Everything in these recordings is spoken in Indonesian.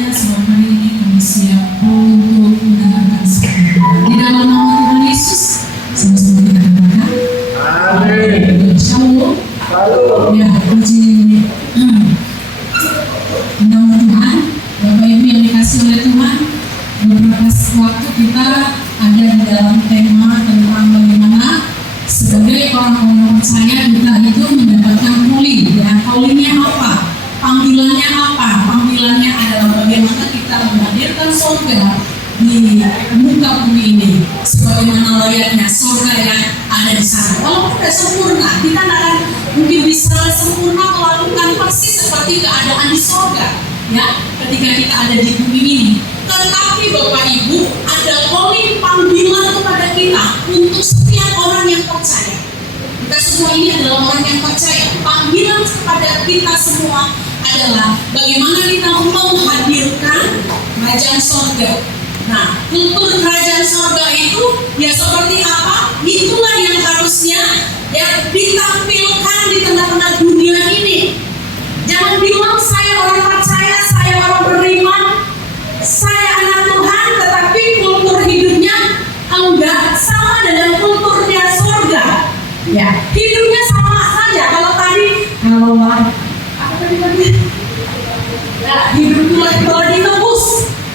semuanya, selamat hari ini kami siap untuk mendengarkan sabda. Di dalam nama Tuhan Yesus, sama-sama kita katakan. Amin. Shalom. Ya, puji nama Tuhan. Bapak Ibu yang dikasih oleh Tuhan, beberapa waktu kita ada di dalam tema tentang bagaimana sebagai orang-orang percaya kita itu mendapatkan calling. Ya, callingnya apa? Panggilannya apa? Panggilannya adalah bagaimana kita menghadirkan surga di muka bumi ini, sebagaimana layaknya surga yang ada di sana. Walaupun tidak sempurna, kita akan mungkin bisa sempurna melakukan persis seperti keadaan di surga, ya, ketika kita ada di bumi ini. Tetapi Bapak Ibu, ada calling panggilan kepada kita untuk setiap orang yang percaya. Kita semua ini adalah orang yang percaya. Panggilan kepada kita semua adalah bagaimana kita menghadirkan kerajaan surga. Nah, kultur kerajaan surga itu ya seperti apa? Itulah yang harusnya ya ditampilkan di tengah-tengah dunia ini. Jangan bilang saya orang percaya, saya orang beriman, saya anak Tuhan, tetapi kultur hidupnya enggak sama dengan kulturnya surga. Ya, hidupnya sama saja. Kalau ya, hidupnya telah ditebus.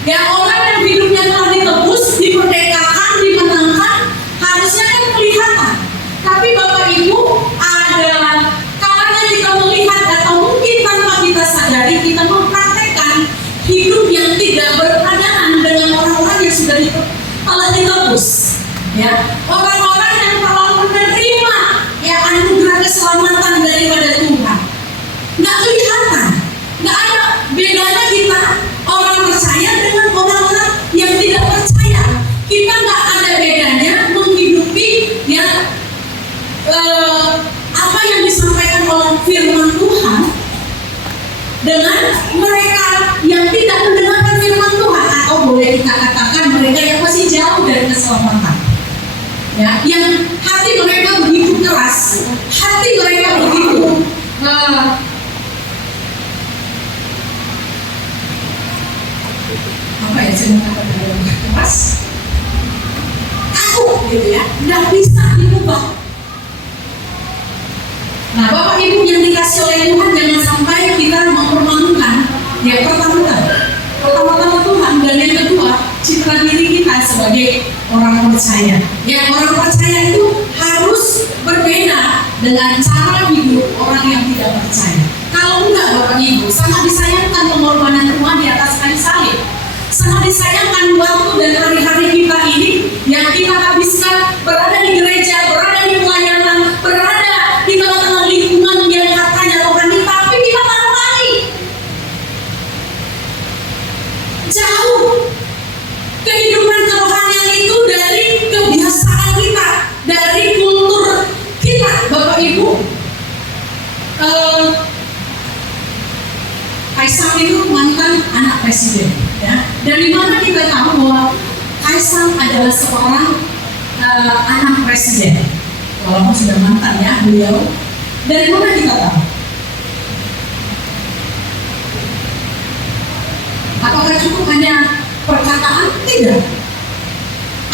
Ya, orang yang hidupnya telah ditebus, dimerdekakan, dimenangkan, harusnya kan kelihatan. Tapi Bapak Ibu, ada kalanya kita melihat atau mungkin tanpa kita sadari kita mempraktekkan hidup yang tidak berpadanan dengan orang-orang yang sudah telah ditebus. Ya, orang-orang yang telah menerima ya anugerah keselamatan daripada Tuhan. Nggak kelihatan, nggak ada bedanya kita orang percaya dengan orang-orang yang tidak percaya. Kita nggak ada bedanya menghidupi ya apa yang disampaikan oleh firman Tuhan dengan mereka yang tidak mendengarkan firman Tuhan, atau boleh kita katakan mereka yang masih jauh dari keselamatan. Ya, yang hati mereka begitu keras, hati mereka begitu apa ya, saya katakan keras, takut gitu ya, nggak bisa diubah. Nah, Bapak Ibu yang dikasih oleh Tuhan, jangan sampai kita mempermalukan ya pertama-tama Tuhan, dan yang kedua citra diri kita sebagai orang percaya. Ya, orang percaya itu harus berbeda dengan cara hidup orang yang tidak percaya. Kalau enggak Bapak Ibu, sangat disayangkan pengorbanan Tuhan di atas kayu salib. Sangat disayangkan waktu dan hari-hari kita ini yang kita habiskan berada di gereja, berada di pelayanan, berada di tengah-tengah lingkungan yang katanya rohani, tapi kita tak rohani. Jauh kehidupan kerohanian itu dari kebiasaan kita, dari kultur kita, Bapak Ibu. Kaisang itu mantan anak presiden, ya. Dari mana kita tahu bahwa Kaisang adalah seorang anak presiden? Walaupun sudah mantan ya beliau. Dari mana kita tahu? Apakah cukup hanya perkataan? Tidak.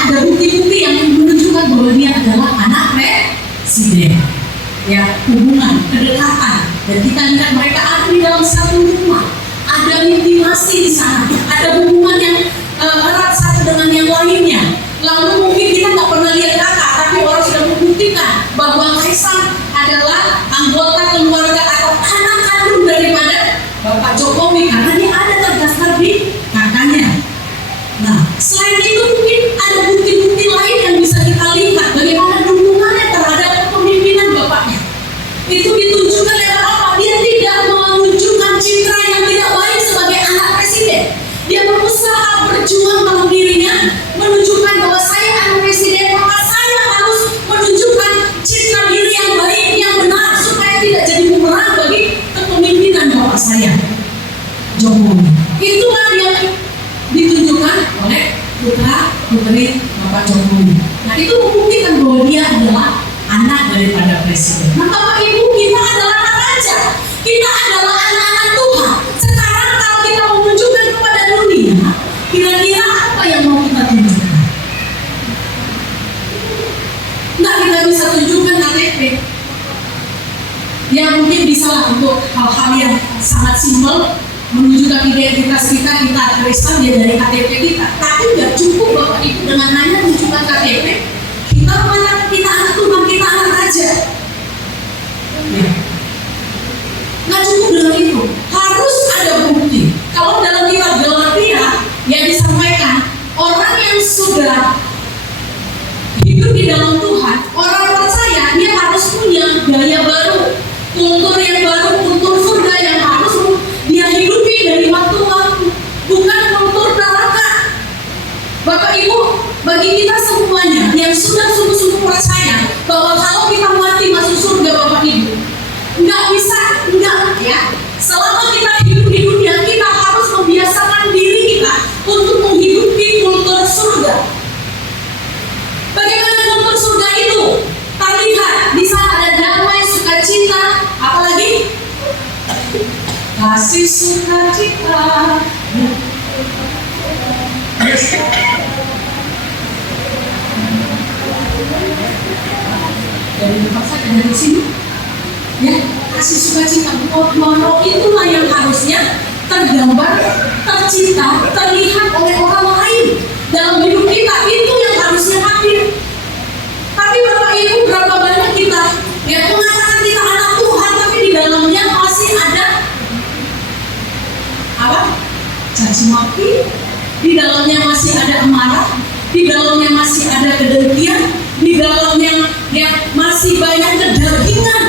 Ada bukti-bukti yang menunjukkan bahwa dia adalah anak presiden. Ya, hubungan, kedekatan, dan kita lihat mereka ada di dalam satu rumah, ada intimasi di sana, ada hubungan yang erat satu dengan yang lainnya. Lalu mungkin kita nggak pernah lihat kakak, tapi orang sudah membuktikan bahwa Kaisang adalah anggota keluarga atau anak kandung daripada Bapak Jokowi, karena dia ada terdaftar di kakaknya. Nah, selain itu mungkin ada bukti-bukti lain yang bisa kita lihat bagaimana dukungannya terhadap kepemimpinan bapaknya. Itu ditunjukkan lewat apa? Dia tidak menunjukkan citra yang tidak baik sebagai anak presiden. Dia berusaha berjuang dalam dirinya, menunjukkan bahwa saya anak presiden, maka saya harus menunjukkan citra diri yang baik, yang benar, supaya tidak jadi bumerang bagi kepemimpinan bapak saya, Jokowi. Itulah yang ditunjukkan oleh putra putri Bapak Jokowi. Nah, itu membuktikan bahwa dia adalah anak daripada presiden. Nah, Bapak Ibu, kita adalah anak raja, kita adalah anak-anak Tuhan. Sekarang kalau kita menunjukkan kepada Kira-kira apa yang mau kita tunjukkan? Nggak kita bisa tunjukkan KTP. Ya mungkin bisa lah untuk hal-hal yang sangat simpel, menunjukkan identitas kita Kristen ya dari KTP kita. Tapi nggak cukup Bapak Ibu dengan hanya menunjukkan KTP. Kita mengatakan kita anak Tuhan, kita anak Raja. Ya. Nggak cukup dengan itu, harus ada bukti. Kalau dalam kitab Galatia yang disampaikan, orang yang sudah hidup di dalam Tuhan, orang percaya dia harus punya gaya baru, kultur yang baru, kultur surga yang harus dia hidupi dari waktu ke waktu, bukan kultur neraka. Bapak Ibu, bagi kita semuanya yang sudah sungguh-sungguh percaya bahwa kalau kita mati masuk surga, Bapak Ibu, nggak bisa, ya. Selama kita hidup di dunia, kita harus membiasakan diri kita untuk menghidupi kultur surga. Bagaimana kultur surga itu? Terlihat di sana ada damai, sukacita, apalagi kasih sukacita. Dari tempat saya dari sini, ya, kasih sukacita. Roh itulah yang harusnya tergambar, tercipta, terlihat oleh orang lain dalam hidup kita. Itu yang harusnya hadir. Tapi Bapak Ibu, berapa banyak kita yang mengatakan kita anak Tuhan, tapi di dalamnya masih ada apa? Caci maki, di dalamnya masih ada amarah, di dalamnya masih ada kedengkian, di dalamnya yang masih banyak kedagingan,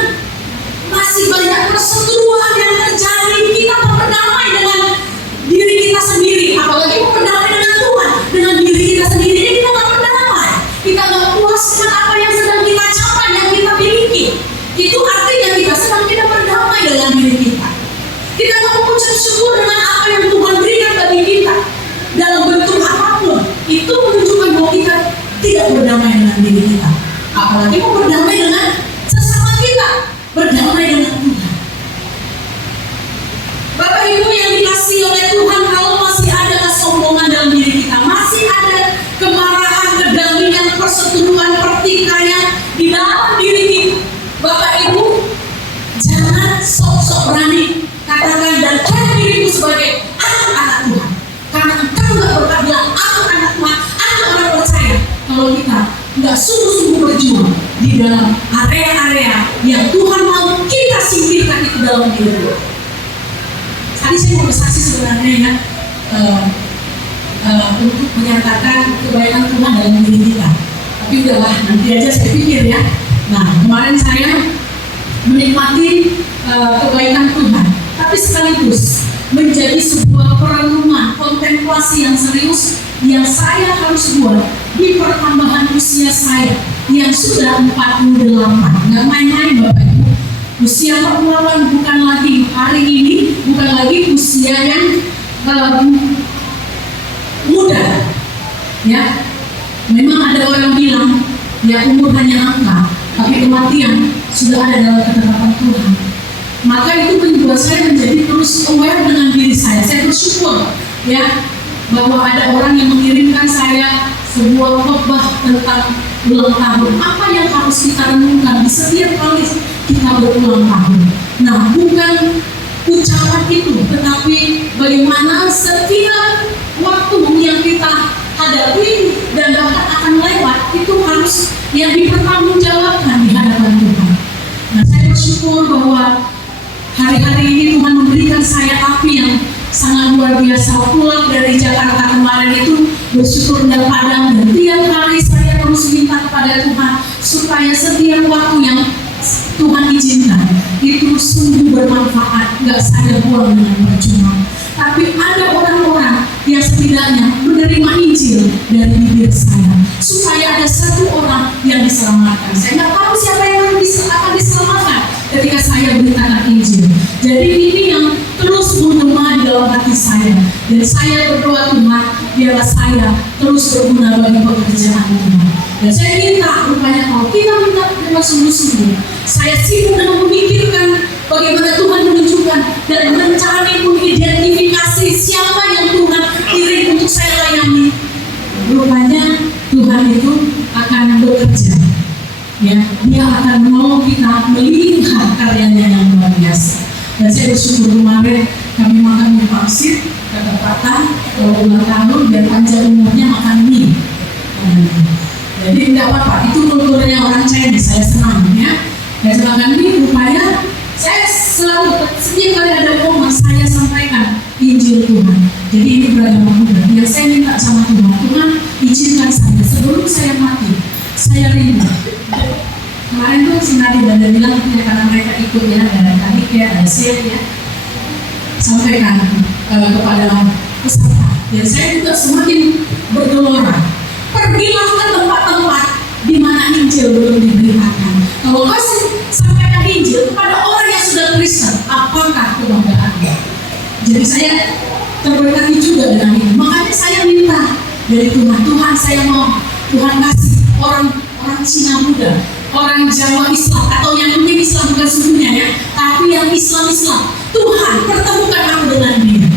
masih banyak perseteruan yang terjadi. Kita berdamai dengan diri kita sendiri, apalagi berdamai dengan Tuhan. Dengan diri kita sendiri ini kita nggak berdamai, kita nggak puas dengan apa yang sedang kita capai, yang kita miliki. Itu artinya kita sedang tidak berdamai dengan diri kita. Kita nggak mengucap syukur dengan apa yang Tuhan berikan bagi kita dalam bentuk apapun. Itu menunjukkan bahwa kita tidak berdamai dengan diri kita, apalagi mau berdamai dengan sesama kita, berdamai dengan Tuhan. Bapak Ibu yang dikasihi oleh Tuhan, kalau masih ada kesombongan dalam diri kita, masih ada kemarahan, kedagingan, perseteruan, pertikaian di dalam diri kita, Bapak Ibu, jangan sok-sok berani katakan dan klaim dirimu sebagai anak-anak Tuhan. Karena engkau nggak berbilang aku anak Tuhan, aku orang percaya. Kalau kita nggak sungguh-sungguh berjuang di dalam area-area yang Tuhan mau kita singkirkan itu dalam diri kita. Tadi saya mau bersaksi sebenarnya ya, untuk menyatakan kebaikan Tuhan dalam diri kita. Tapi udahlah, nanti aja saya pikir ya. Nah, kemarin saya menikmati kebaikan Tuhan, tapi sekaligus menjadi sebuah perenungan, kontemplasi yang serius yang saya harus buat di pertambahan usia saya yang sudah 48. Nggak main-main Bapak Ibu. Usia perempuan bukan lagi hari ini, bukan lagi usia yang muda. Ya, memang ada orang bilang ya umur hanya angka, tapi kematian sudah ada dalam ketetapan Tuhan. Maka itu membuat saya menjadi terus aware dengan diri saya. Saya bersyukur ya bahwa ada orang yang mengirimkan saya sebuah khotbah tentang ulang tahun. Apa yang harus kita renungkan di setiap kali kita berulang tahun. Nah, bukan ucapan itu, tetapi bagaimana setiap waktu yang kita hadapi dan bahkan akan lewat itu harus yang dipertanggungjawabkan di hadapan Tuhan. Nah, saya bersyukur bahwa hari-hari ini Tuhan memberikan saya api yang sangat luar biasa. Pulang dari Jakarta kemarin itu bersyukur dan padam, dan tiap hari saya terus minta kepada Tuhan supaya setiap waktu yang Tuhan izinkan itu sungguh bermanfaat, nggak saya buang dengan percuma. Tapi ada orang-orang yang setidaknya menerima Injil dari bibir saya, supaya ada satu orang yang diselamatkan. Saya nggak tahu siapa yang akan diselamatkan ketika saya beritakan Injil. Jadi ini yang terus menggema di dalam hati saya, dan saya berdoa Tuhan, biarlah saya terus berguna bagi pekerjaan Tuhan. Dan saya minta rupanya kalau kita minta dengan sungguh-sungguh, saya sibuk dengan memikirkan bagaimana Tuhan menunjukkan dan mencari mengidentifikasi siapa yang Tuhan kirim untuk saya akan menolong kita melihat karyanya yang luar biasa. Dan saya bersyukur kemarin kami makan mie pangsit, ketepatan kalau ulang tahun biar panjang umurnya makan mie. Jadi tidak apa-apa, itu kulturnya orang Chinese, saya senang ya. Dan makan mie rupanya saya selalu setiap kali ada momen saya sampaikan Injil Tuhan. Jadi ini beragama Buddha. Yang saya minta sama Tuhan, Tuhan izinkan saya sebelum saya mati, saya rindu. Kemarin tuh si Nadi dan dia bilang ya, karena mereka ikut ya, ada tadi ya, ada share ya, sampaikan kepada peserta. Dan saya juga semakin bergelora. Pergilah ke tempat-tempat di mana Injil belum diberitakan. Kalau kasih sampaikan Injil kepada orang yang sudah Kristen, apakah kebanggaannya? Jadi saya terberkati juga dengan ini. Makanya saya minta dari Tuhan, Tuhan saya mau Tuhan kasih orang Cina Buddha, orang Jawa Islam, atau yang mungkin Islam bukan sukunya ya, tapi yang Islam. Tuhan pertemukan aku dengan dia.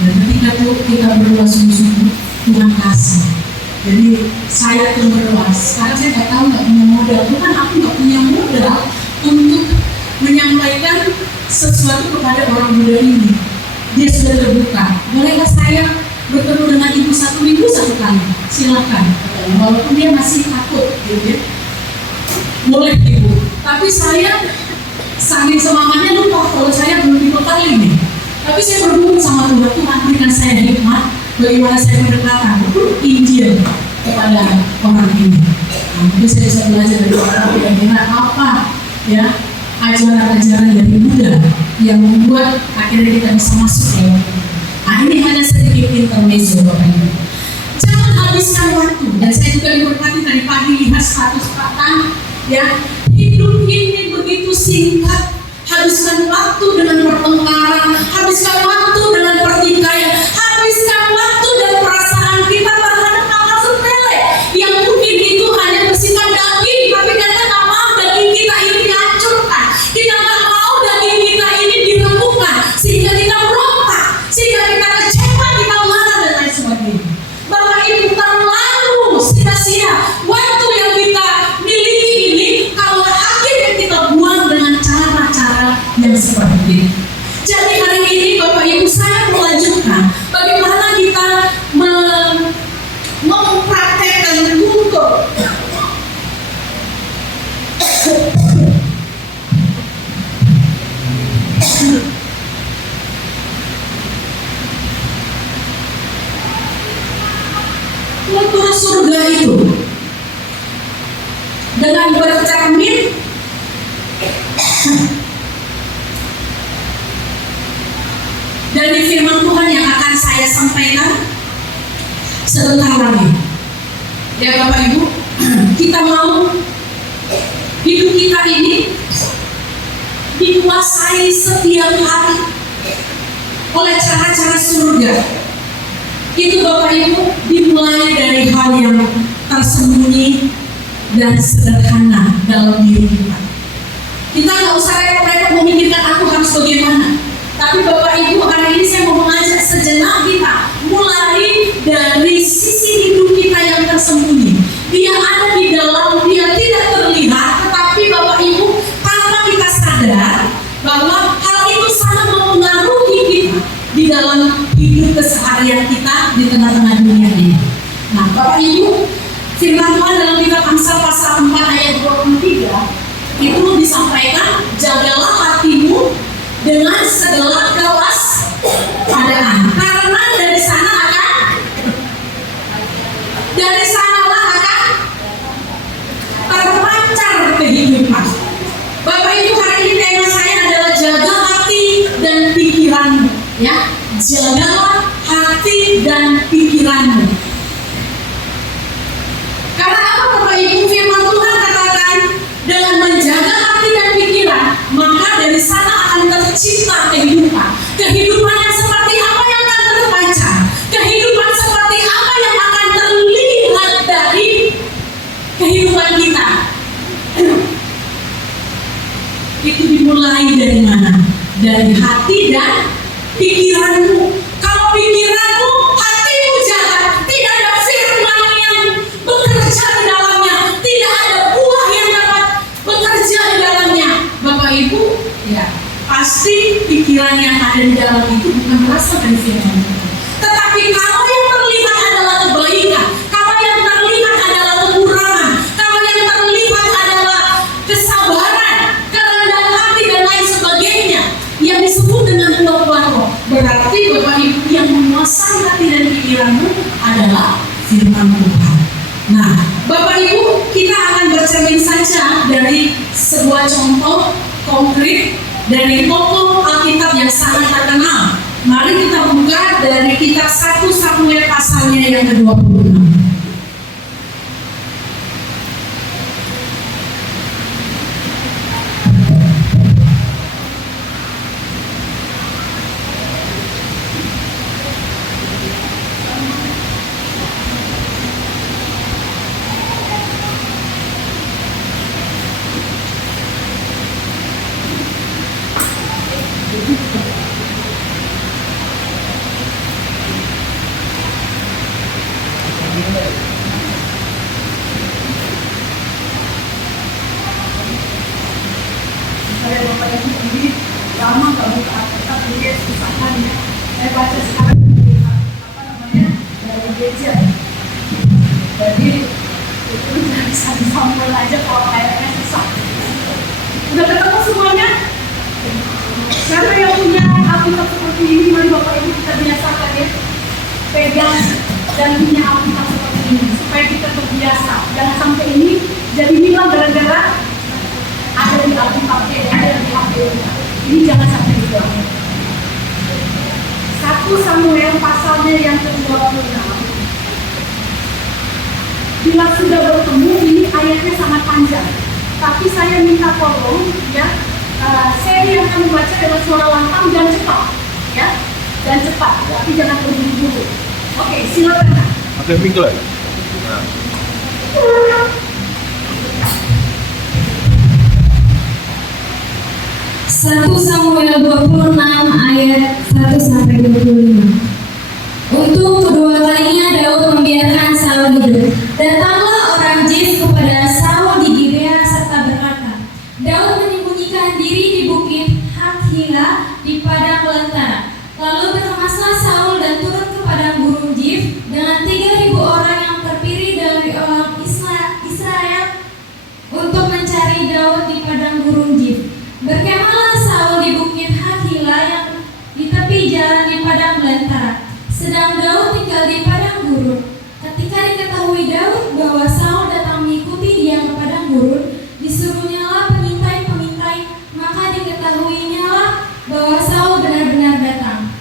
Dan ketika kita berdoa sungguh-sungguh, Tuhan kasih. Jadi saya tuh berdoa. Sekarang saya nggak tahu, nggak punya modal. Tuhan, aku nggak punya modal untuk menyampaikan sesuatu kepada orang Buddha ini. Dia sudah terbuka. Bolehkah saya bertemu dengan ibu satu minggu satu kali? Silakan. Walaupun dia masih takut, gitu ya. Boleh ibu. Tapi saya saking semangatnya lupa kalau saya belum dibekali nih. Tapi saya berdoa sama Tuhan, Tuhan berikan saya hikmat bagaimana saya berdekatan Injil kepada orang ini. Mungkin saya bisa belajar dari orang kira-kira apa ya ajaran-ajaran dari Buddha yang membuat akhirnya kita bisa masuk ya. Nah ini hanya sedikit intermezzo Bapak Ibu. Jangan habiskan waktu. Dan saya juga diberkati tadi pagi lihat status Pak ya, hidup ini begitu singkat. Habiskan waktu dengan pertengkaran, habiskan waktu dengan pertikaian, habiskan waktu dan perasaan kita terhadap hal-hal sepele yang mungkin itu hanya bersifat daging, tapi kita nggak mau daging kita ini dihancurkan, kita nggak mau daging kita ini dirembukan, sehingga kita berontak, sehingga kita kecewa, kita marah dan lain sebagainya. Bapak Ibu, terlalu sia-sia waktu yang kita miliki ini kalau akhirnya kita buang dengan cara-cara yang seperti ini. Jadi hari ini Bapak Ibu saya melanjutkan bagaimana kita mempraktekkan kultur kultur surga itu dengan bercermin dari firman Tuhan yang akan saya sampaikan sebentar lagi. Ya Bapak Ibu, kita mau hidup kita ini dikuasai setiap hari oleh cara-cara surga. Itu Bapak Ibu dimulai dari hal yang tersembunyi dan sederhana dalam diri kita. Kita nggak usah repot-repot memikirkan aku harus bagaimana. Tapi Bapak Ibu, hari ini saya mau mengajak sejenak kita mulai dari sisi hidup kita yang tersembunyi. Dia ada di dalam, dia tidak terlihat, tetapi Bapak Ibu tanpa kita sadar bahwa hal itu sangat mempengaruhi kita di dalam hidup keseharian kita di tengah-tengah dunia ini. Nah Bapak Ibu, firman Tuhan dalam kitab Amsal pasal 4 ayat 23 itu disampaikan, jagalah hatimu dengan segala kewaspadaan, karena dari sanalah akan terpancar kehidupan. Bapak Ibu, hari ini tema saya adalah jaga hati dan pikiranmu, ya, jagalah hati dan pikiranmu. Karena apa Bapak Ibu? Firman Tuhan katakan dengan menjaga hati dan pikiran, maka dari sana akan tercipta kehidupan. Kehidupan yang seperti apa yang akan terpancar? Kehidupan seperti apa yang akan terlihat dari kehidupan kita? Itu dimulai dari mana? Dari hati dan pikiranmu. Kalau pikiranmu, hatimu jahat, tidak ada firman yang bekerja di dalamnya, tidak ada buah yang dapat bekerja di dalam itu bukan berasal dari firman Tuhan. Tetapi kalau yang terlihat adalah kebaikan, kalau yang terlihat adalah kekurangan, kalau yang terlihat adalah kesabaran, kerendahan hati dan lain sebagainya, yang disebut dengan buah-buah roh, berarti Bapak Ibu yang menguasai hati dan pikiranmu adalah firman Tuhan. Nah, Bapak Ibu, kita akan bercermin saja dari sebuah contoh konkret dari tokoh Alkitab yang sangat terkenal. Mari kita buka dari kitab 1 Samuel pasalnya yang ke-26. Saya Bapak Ibu ini lama nggak buka Alkitab, jadi susah kan ya. Saya baca sekarang dari dari gadget. Jadi itu nggak bisa disampul aja kalau kayaknya susah. Udah ketemu semuanya? Siapa yang punya Alkitab seperti ini? Mari Bapak Ibu kita biasakan ya, pegang dan punya Alkitab seperti ini supaya kita terbiasa. Jangan sampai ini jadi hilang gara-gara ada di Alkitabnya, ada di HP. Ini jangan sampai dibuang. 1 Samuel pasalnya yang ke-26. Bila sudah bertemu, ini ayatnya sangat panjang. Tapi saya minta tolong ya, saya yang akan membaca dengan suara lantang dan cepat, ya, dan cepat. Tapi jangan terburu-buru. Oke, silakan. Oke, minggu lagi. 1 Samuel 26 ayat 1 sampai 25. Untuk kedua kalinya Daud membiarkan Saul hidup. Datanglah orang Zif kepada Saul di Gibea serta berkata, Daud menyembunyikan diri di bukit Hakhila di padang belantara. Lalu berkemaslah Saul dan turun ke padang gurun Zif dengan 3.000 orang yang terpilih dari orang Israel untuk mencari Daud di padang gurun Zif. Berkemahlah Saul di bukit Hakhila yang di tepi jalan di padang belantara, sedang Daud tinggal di padang gurun. Ketika diketahui Daud bahwa Saul datang mengikuti dia ke padang gurun, disuruhnyalah pengintai-pengintai, maka diketahuinyalah bahwa Saul benar-benar datang.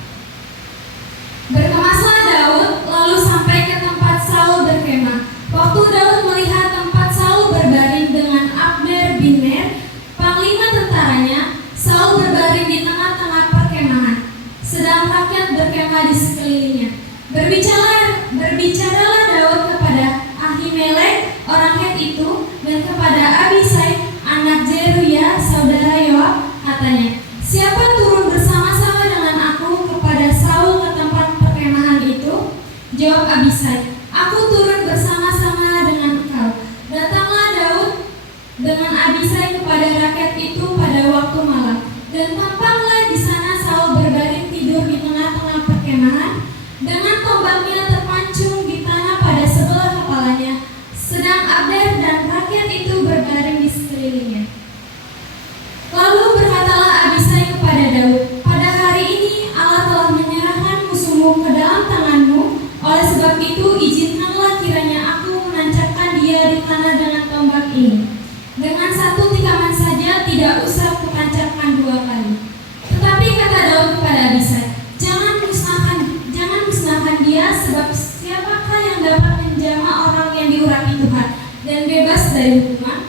Berkemaslah Daud lalu sampai ke tempat Saul berkemah. Waktu Daud melihat tempat Saul berbaring dengan Abner bin Ner, panglima tentaranya, Saul berbaring di tengah-tengah perkemahan, sedang rakyat berkemah di sekelilingnya. Berbicaralah Daud kepada Ahimelek orang Het itu dan kepada Abisai anak Zeruya saudara Yoab, katanya, siapa turun bersama-sama dengan aku kepada Saul ke tempat perkemahan itu? Jawab Abisai, aku turun bersama-sama dengan engkau. Datanglah Daud dengan Abisai kepada rakyat itu pada waktu malam, dan tampaklah di sana Saul berbaring tidur di tengah-tengah perkemahan, dengan tombaknya terpancung di tanah pada sebelah kepalanya, sedang Abner dan rakyat itu berbaring di sekelilingnya. Lalu berkatalah Abisai kepada Daud, pada hari ini Allah telah menyerahkan musuhmu ke dalam tanganmu, oleh sebab itu izinkanlah kiranya aku menancapkan dia di tanah dengan tombak ini. Dengan satu tikaman saja, tidak usah kutancapkan 2 kali. Tetapi kata Daud kepada Abisai, jangan musnahkan dia, sebab siapakah yang dapat menjamah orang yang diurapi Tuhan dan bebas dari hukuman?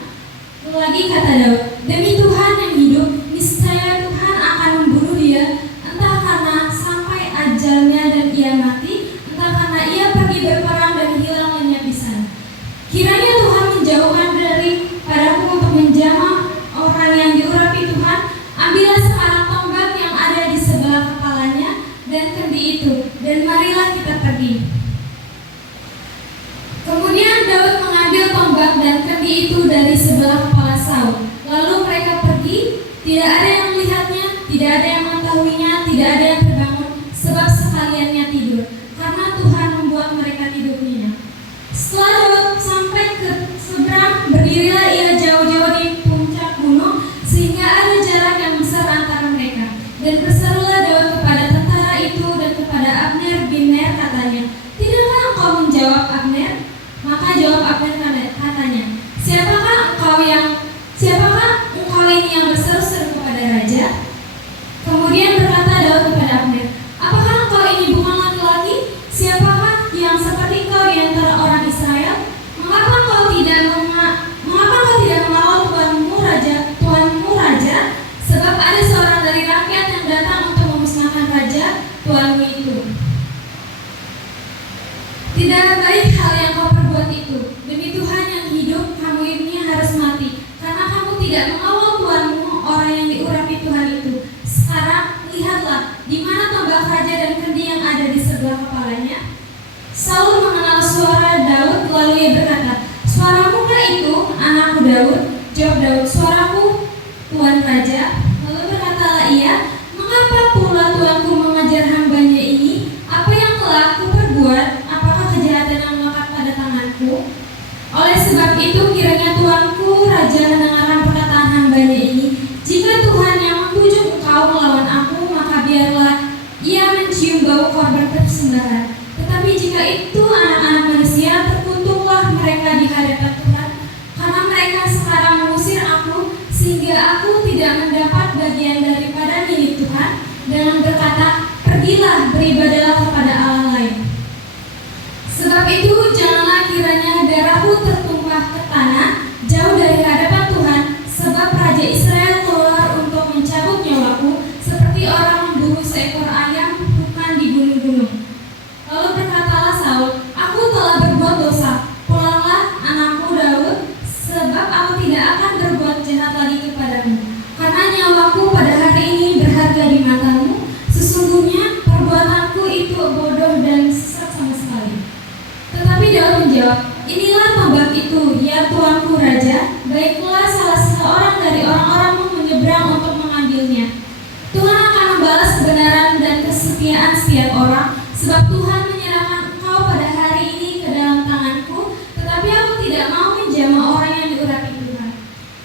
Lagi kata Daud, demi Tuhan yang hidup, niscaya Tuhan akan membunuh dia, entah karena sampai ajalnya dan ia mati, entah karena ia pergi berperang dan hilang lenyap di sana. Kiranya Tuhan menjauhkan dari padaku untuk menjamah orang yang diurapi Tuhan. Ambillah sekarang tombak yang ada di sebelah kepalanya dan kendi itu, dan marilah kita pergi. Kemudian Daud mengambil tombak dan kendi itu dari sebelah kepala Saul. Lalu mereka pergi, Tidak ada yang melihatnya, tidak ada yang mengetahuinya, tidak ada yang terbangun, sebab sekaliannya tidur, karena Tuhan membuat mereka tidur nyenyak. Setelah Daud sampai ke seberang, berdirilah ia jauh-jauh di puncak gunung, sehingga ada jarak yang besar antara mereka. Dan berserulah Daud kepada tentara itu dan kepada Abner bin Ner, katanya, "Tidakkah engkau menjawab, Abner?" Maka jawab Abner, katanya, Siapakah engkau ini yang berseru-seru kepada raja?" Kemudian berkata Daud kepada Abner, "Apakah engkau ini bukan laki-laki? Siapakah yang seperti engkau di antara orang Israel? Mengapa engkau tidak mengawal tuanmu raja? Sebab ada seorang dari rakyat yang datang untuk memusnahkan raja tuanmu itu. Tidak baik hal yang kau perbuat itu. Demi Tuhan yang hidup, kamu ini harus mati, karena kamu tidak mengawal tuanmu, orang yang diurapi Tuhan itu. Sekarang lihatlah, di mana tombak raja dan kendi yang ada di sebelah kepalanya." Saul mengenal suara Daud, lalu ia berkata, "Suaramukah itu, anakku Daud?" Jawab Daud, "Suaraku, Tuan Raja." Lalu berkatalah ia, "Mengapa pula tuanku mengajar hambanya ini? Apa yang telah aku perbuat? Apakah kejahatan yang melekat pada tanganku? Oleh sebab itu kiranya tuanku raja mendengarkan perkataan hambanya ini. Jika Tuhan yang membujuk engkau melawan aku, maka biarlah ia mencium bau korban persembahan. Tetapi jika itu anak-anak manusia, terkutuklah mereka di hadapan Tuhan, karena mereka sekarang mengusir aku, sehingga aku tidak mendapat bagian daripada milik Tuhan, dengan berkata, pergilah, beribadahlah kepada Allah lain. Sebab itu janganlah kiranya darahku tertumpah ke tanah, jauh dari hadapan Tuhan, sebab Raja Israel keluar untuk mencabut nyawaku, seperti orang memburu seekor ayam hutan di gunung-gunung." Lalu berkatalah Saul, "Aku telah berbuat dosa. Pulanglah, anakku Daud, sebab aku tidak akan berbuat jahat lagi kepadamu. Karena nyawaku pada hari ini berharga di matamu. Sesungguhnya perbuatanku itu bodoh dan sesat sama sekali." Tetapi Daud menjawab, "Inilah tombak itu, ya tuanku raja. Baiklah salah seorang dari orang-orangmu menyeberang untuk mengambilnya. Tuhan akan membalas kebenaran dan kesetiaan setiap orang, sebab Tuhan menyerahkan engkau pada hari ini ke dalam tanganku, tetapi aku tidak mau menjamah orang yang diurapi Tuhan.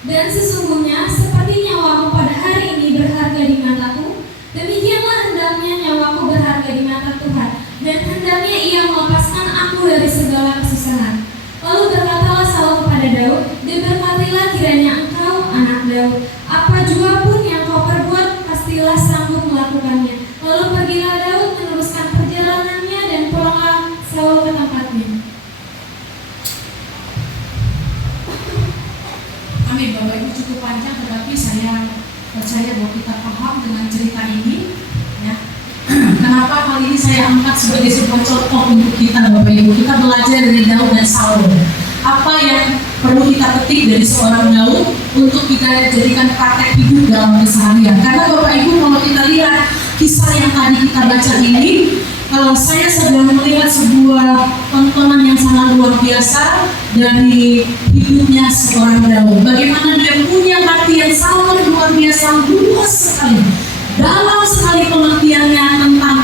Dan sesungguhnya seperti nyawamu pada hari ini berharga di mataku, demikianlah hendaknya nyawaku berharga di mata Tuhan, dan hendaknya ia melepaskan aku dari segala kesusahan." Lalu berkatalah Saul kepada Daud, "Diberkatilah kiranya engkau, anak Daud. Apa jua pun yang kau perbuat, pastilah sanggup melakukannya." Lalu pergilah Daud meneruskan perjalanannya, dan pulanglah Saul ke tempatnya. Amin. Bapak Ibu, cukup panjang, tetapi saya percaya bahwa kita paham dengan cerita ini. Ya. Kenapa hal ini saya angkat sebagai sebuah contoh untuk kita, Bapak Ibu? Kita belajar dari Daud dan Saul. Apa yang perlu kita petik dari seorang Daud untuk kita jadikan praktek hidup dalam keseharian? Karena Bapak Ibu, kalau kita lihat kisah yang tadi kita baca ini, kalau saya sedang melihat sebuah tontonan yang sangat luar biasa dari hidupnya seorang Daud. Bagaimana dia punya hati yang sangat luar biasa, luas sekali, dalam sekali pengertiannya tentang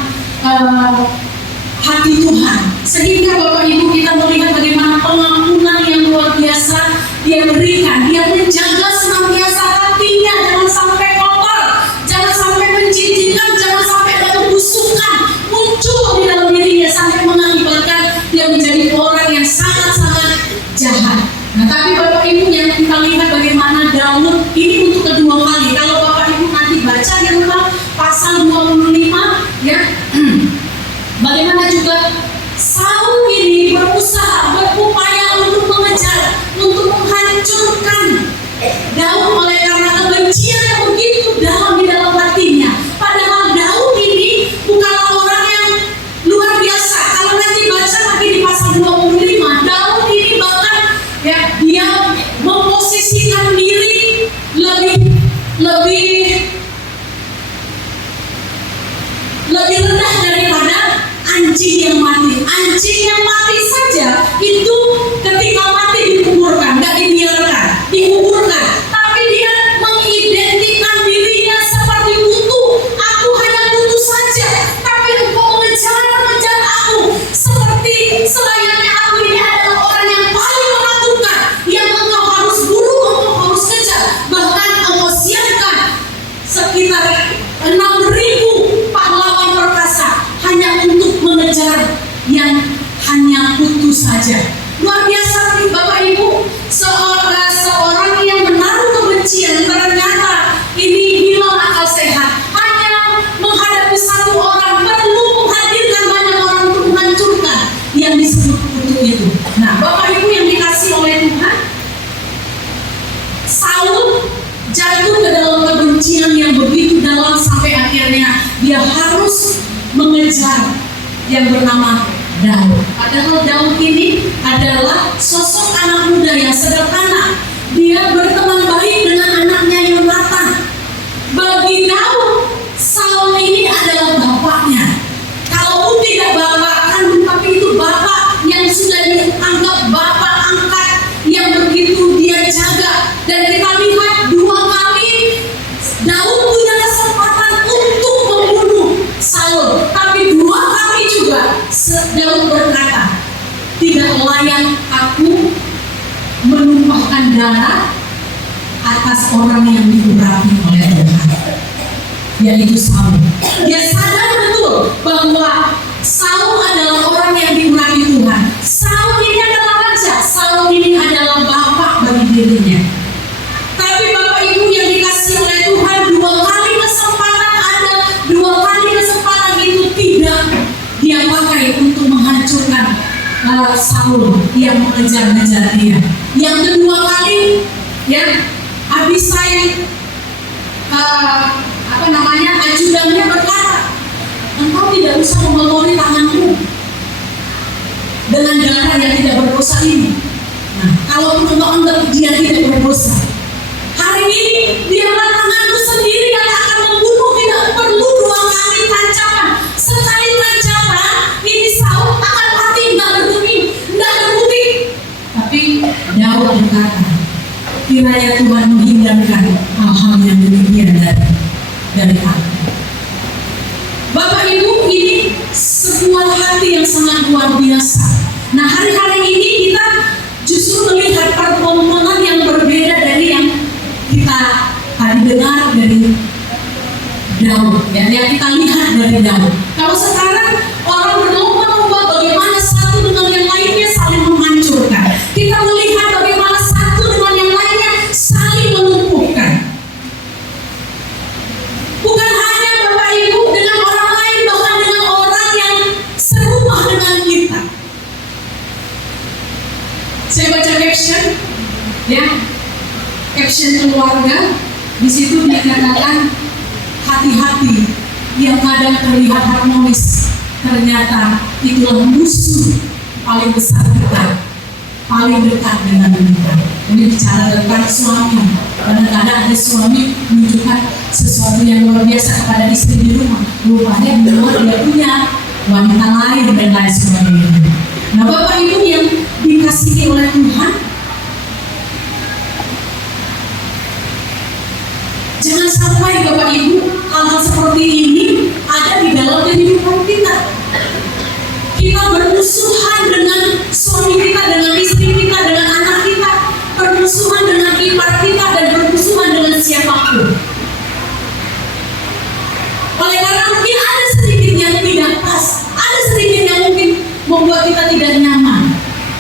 hati Tuhan. Sehingga Bapak Ibu, kita melihat bagaimana pengampunan yang luar biasa dia berikan. Dia menjaga senantiasa hatinya, jangan sampai kotor, jangan sampai menjijikan, jangan sampai ada kebusukan muncul di dalam dirinya sampai mengakibatkan dia menjadi orang yang sangat-sangat jahat. Nah, tapi Bapak Ibu, yang kita lihat bagaimana Daud ini untuk kedua kali. Kalau Bapak Ibu nanti baca di rumah pasal 25, ya, bagaimana juga yang hanya putus saja. Luar biasa nih Bapak Ibu, seorang yang menaruh kebencian ternyata ini hilang akal sehat. Hanya menghadapi satu orang perlu menghadirkan banyak orang untuk menghancurkan yang disebut kutuk itu. Nah, Bapak Ibu yang dikasih oleh Tuhan, Saul jatuh ke dalam kebencian yang begitu dalam sampai akhirnya dia harus mengejar yang bernama Daud. Padahal Daud ini adalah sosok anak muda yang sederhana. Dia berteman baik dengan anaknya Yonatan. Bagi Daud, Saul ini adalah bapaknya. Kalaupun tidak bapak kandung, tapi itu bapak yang sudah dianggap bapak angkat yang begitu dia jaga. Dan kita lihat 2 kali Daud punya kesempatan untuk membunuh Saul, tapi 2 kali juga Daud berkata, tidak layak aku menumpahkan darah atas orang yang diurapi oleh Tuhan, yaitu Saul. Dia sadar betul bahwa Saul adalah orang yang diurapi Tuhan. Saul ini adalah raja, Saul ini adalah bapak bagi dirinya. Tapi Bapak Ibu yang dikasih oleh Tuhan, 2 kali kesempatan ada, 2 kali kesempatan itu tidak dia pakai untuk menghancurkan Saul yang mengejar-ngejar dia. Yang kedua kali, ya, Abisai ajudannya berkata, engkau tidak usah mengotori tanganmu dengan darah yang tidak berdosa ini. Nah, kalau engkau anggap dia tidak berdosa, hari ini biarlah tanganku sendiri yang akan membunuh, tidak perlu 2 kali tancapan. Sekali tancapan, ini Saul akan mati, tidak berbukti. Tapi Daud berkata, kiranya Tuhan menghindarkan hal-hal yang demikian dari aku. Bapak Ibu, ini sebuah hati yang sangat luar biasa. Nah, hari-hari ini kita justru melihat permohonan yang berbeda dari yang kita tadi dengar dari Daud, ya, yang kita lihat dari Daud. Kalau sekarang orang berlomba-lomba bagaimana satu dengan yang lainnya saling menghancurkan. Kita melihat bagaimana satu dengan yang lainnya saling melumpuhkan. Bukan hanya Bapak Ibu dengan orang lain, bahkan dengan orang yang serumah dengan kita. Saya baca caption, ya, caption keluarga. Di situ dikatakan, hati-hati yang kadang terlihat harmonis, ternyata itulah musuh paling besar kita, paling dekat dengan kita. Ini bicara tentang suami. Kadang-kadang ada suami menunjukkan sesuatu yang luar biasa kepada istri di rumah, rupanya di luar dia punya wanita lain dan lain sebagainya. Nah, Bapak Ibu yang dikasihi oleh Tuhan, jangan sampai Bapak Ibu hal-hal seperti ini ada di dalam kehidupan kita. Kita bermusuhan dengan suami kita, dengan istri kita, dengan anak kita, bermusuhan dengan ipar kita, dan bermusuhan dengan siapapun. Oleh karena mungkin ada sedikit yang tidak pas, ada sedikit yang mungkin membuat kita tidak nyaman.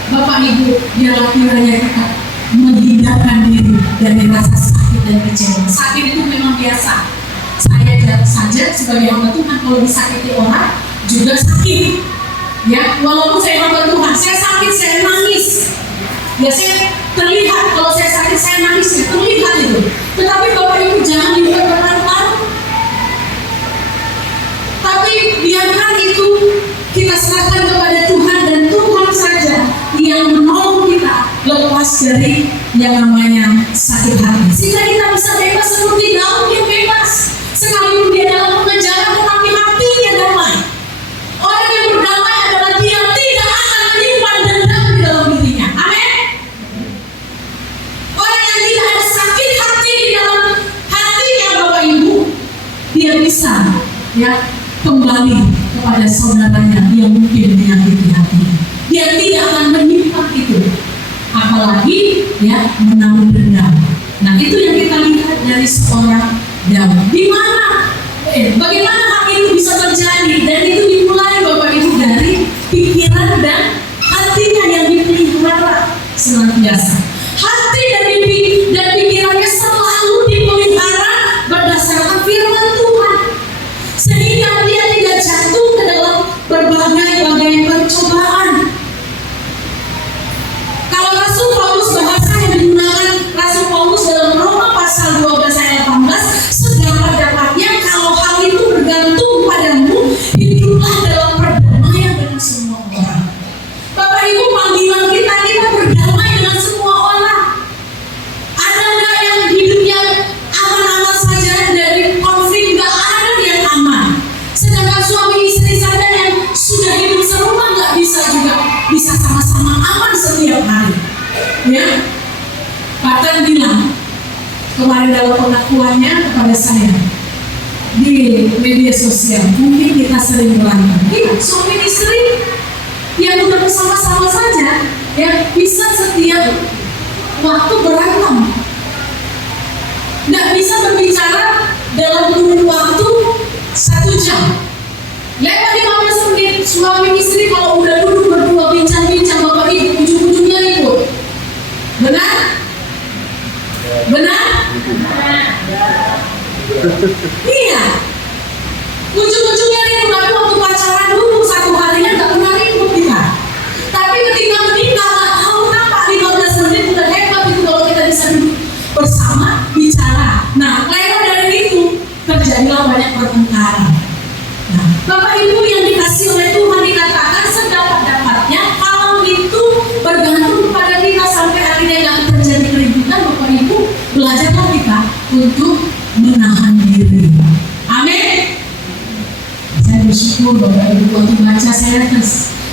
Bapak Ibu, biarlah kiranya kita menghindarkan diri dari rasa sakit dan kecewa. Sakit itu memang biasa. Saya saja sebagai hamba Tuhan, kalau disakiti orang juga sakit. Ya, walaupun saya hamba Tuhan, saya sakit, saya nangis. Ya, saya terlihat kalau saya sakit, saya nangis, ya, terlihat itu. Tetapi Bapak Ibu jangan dibuat berlarut-larut. Tapi biarkan itu kita serahkan kepada Tuhan, dan Tuhan saja yang menolong kita lepas dari yang namanya sakit hati, sehingga kita bisa bebas seperti Daud yang bebas. Sekalipun dia dalam penjara, tetapi hatinya damai. Orang yang berdamai adalah dia tidak akan menyimpan dendam di dalam dirinya. Amin. Orang yang tidak ada sakit hati di dalam hatinya, Bapak Ibu, dia bisa, ya, kembali kepada saudaranya yang mungkin menyakiti hatinya. Dia tidak akan menyimpan itu, apalagi, ya, menaruh dendam. Nah, itu yang kita lihat dari seorang Daud. Di mana? Bagaimana hal itu bisa terjadi? Dan itu dimulai Bapak Ibu dari pikiran senantiasa. Hati dan pikirannya selalu dipelihara berdasarkan firman Tuhan, sehingga dia tidak jatuh ke dalam berbagai pencobaan. Kalau Rasul Paulus, bahasa yang digunakan Rasul Paulus dalam Roma pasal 12 ayat 18, sedapat-dapatnya kalau hal itu bergantung padamu, hiduplah dalam perdamaian dengan semua orang. Bapak Ibu, panggilan kita berdamai dengan semua orang. Ada nggak yang hidupnya aman-aman saja dari konflik? Nggak ada yang aman. Sedangkan suami istri saja yang sudah hidup serumah nggak bisa sama-sama aman setiap hari. Ya, Pak bilang kemarin dalam pengakuannya kepada saya di media sosial, mungkin kita sering berantem. Iya, suami istri yang udah bersama-sama saja, yang bisa setiap waktu berantem, nggak bisa berbicara dalam kurun waktu 1 jam. Lewat 15 menit suami istri kalau udah duduk berdua bincang-bincang, Bapak Ibu, ujung-ujungnya ribut. Benar? Benar? Iya. Ujung-ujungnya ribut, tapi waktu pacaran dulu 1 harinya nggak pernah ribut kita. Tapi ketika menikah nggak tahu kenapa 15 menit udah hebat itu kalau kita bisa duduk bersama bicara. Nah, lewat dari itu terjadilah banyak pertengkaran. Nah, Bapak Ibu yang dikasih oleh Tuhan, dikatakan sedapat-dapatnya kalau itu bergantung kepada kita sampai akhirnya nggak terjadi keributan. Bapak Ibu, belajarlah kita untuk menahan diri. Amin. Saya bersyukur Bapak Ibu, waktu baca saya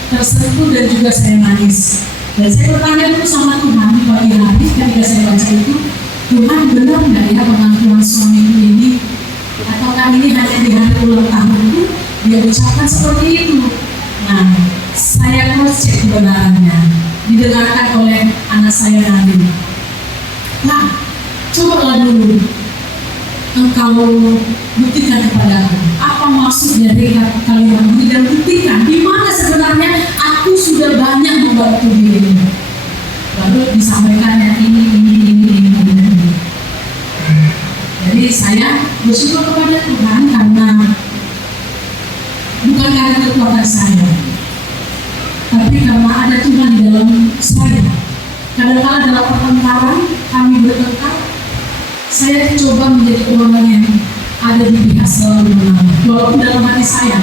tersentuh dan juga saya nangis. Dan saya bertanya dulu sama Tuhan di pagi hari ketika saya baca itu, Tuhan benar nggak ya pengakuan suamiku ini? Ataukah ini hanya di hari ulang tahunku dia ucapkan seperti itu? Nah, saya cross check kebenarannya, didengarkan oleh anak saya nanti. Nah, cobalah dulu engkau buktikan kepada aku apa maksud dari kalimat ini, dan buktikan di mana sebenarnya aku sudah banyak membantu dirimu. Lalu disampaikan yang ini. Jadi saya bersyukur kepada Tuhan karena bukan karena kekuatan saya, tapi karena ada Tuhan di dalam saya. Kadang-kadang dalam pertengkaran kami bertengkar, saya coba menjadi orang yang ada di pihak selalu menang. Walaupun dalam hati saya,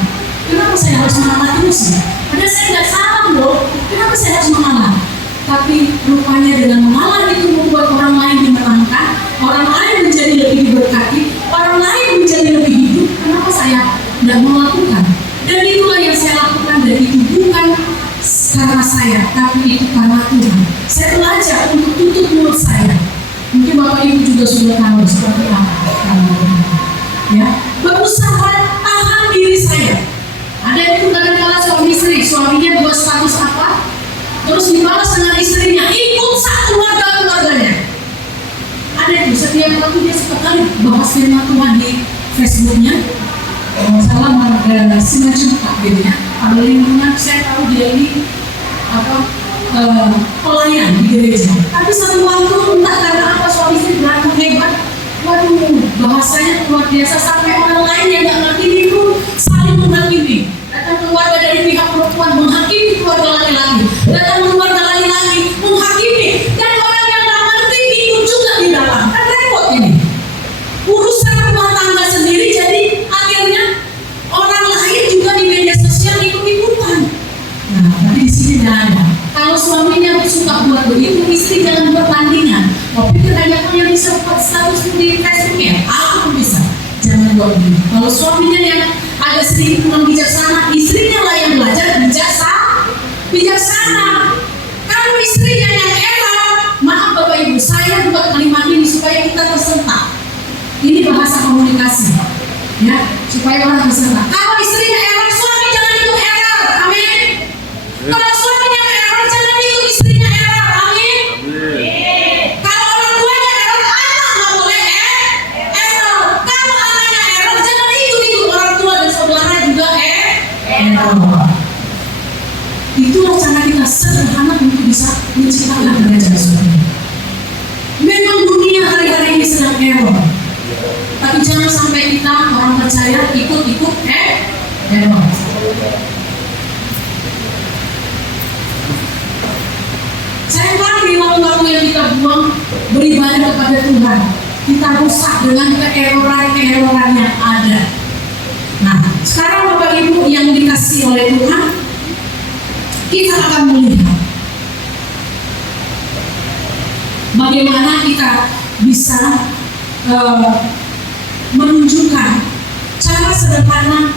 kenapa saya harus mengalah terus ya? Padahal saya tidak salah loh, kenapa saya harus mengalah? Tapi rupanya dengan mengalah itu membuat orang lain dimenangkan, orang lain menjadi lebih diberkati, orang lain menjadi lebih hidup. Kenapa saya tidak melakukan? Dan itulah yang saya lakukan, dan itu bukan karena saya, tapi itu karena Tuhan. Saya belajar untuk tutup mulut saya. Mungkin Bapak Ibu juga sudah tahu seperti apa. Ya, berusaha tahan diri saya. Ada yang kadang-kadang suami istri, suaminya buat status apa, terus dibalas dengan istrinya, ikut satu keluarganya. Ada itu setiap waktu dia sekali bahas firman Tuhan di Facebooknya. Salah semacam takdirnya. Ada lingkungan saya tahu dia ini pelayan di gereja. Tapi satu waktu entah karena apa suami istri berantem hebat. Waduh, bahasanya luar biasa sampai orang lain yang nggak ngerti itu saling menghakimi. Datang keluarga dari pihak perempuan menghakimi keluarga laki-laki. Datang keluarga laki-laki menghakimi, dan orang yang nggak ngerti ikut juga di dalam. Kan repot ini. Urusan rumah tangga sendiri, jadi akhirnya orang lain juga di media sosial ikut-ikutan. Nah, tapi di sini tidak ada. Kalau suaminya suka buat begitu, istri jangan buat tandingan. Tapi kebanyakan yang bisa buat status di Facebooknya, aku bisa. Jangan buat begitu. Kalau suaminya yang agak sedikit kurang bijaksana, istrinya lah yang belajar bijaksana. Kalau istrinya yang error, maaf Bapak Ibu, saya buat kalimat ini supaya kita tersentak. Ini bahasa komunikasi, ya, supaya orang tersentak. Kalau istrinya error, suami jangan ikut error. Amin. Kalau suaminya error, jangan ikut istrinya error. Amin. Kalau orang tuanya error, anak nggak boleh error. Kalau anaknya error, jangan ikut orang tua dan saudara juga error. Itu Itulah cara kita sederhana untuk bisa menciptakan kerajaan surga. Memang dunia hari-hari ini sedang error, tapi jangan sampai kita orang percaya ikut-ikut error. Saya di waktu-waktu yang kita buang beribadah kepada Tuhan, kita rusak dengan keeroran-keeroran yang ada. Nah, sekarang Bapak Ibu yang dikasih oleh Tuhan, kita akan melihat bagaimana kita bisa menunjukkan cara sederhana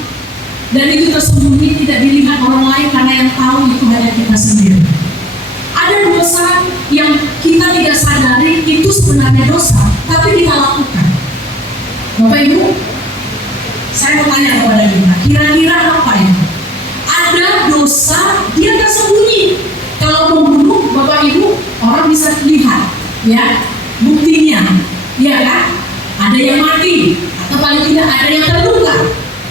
dan itu tersembunyi, tidak dilihat orang lain, karena yang tahu itu hanya kita sendiri. Ada dosa yang kita tidak sadari itu sebenarnya dosa, tapi kita lakukan. Bapak Ibu, saya mau tanya kepada kita, kira-kira apa itu? Ada dosa yang tersembunyi. Kalau membunuh, Bapak Ibu, orang bisa lihat, ya, buktinya, ya kan? Ada yang mati, atau paling tidak ada yang terluka.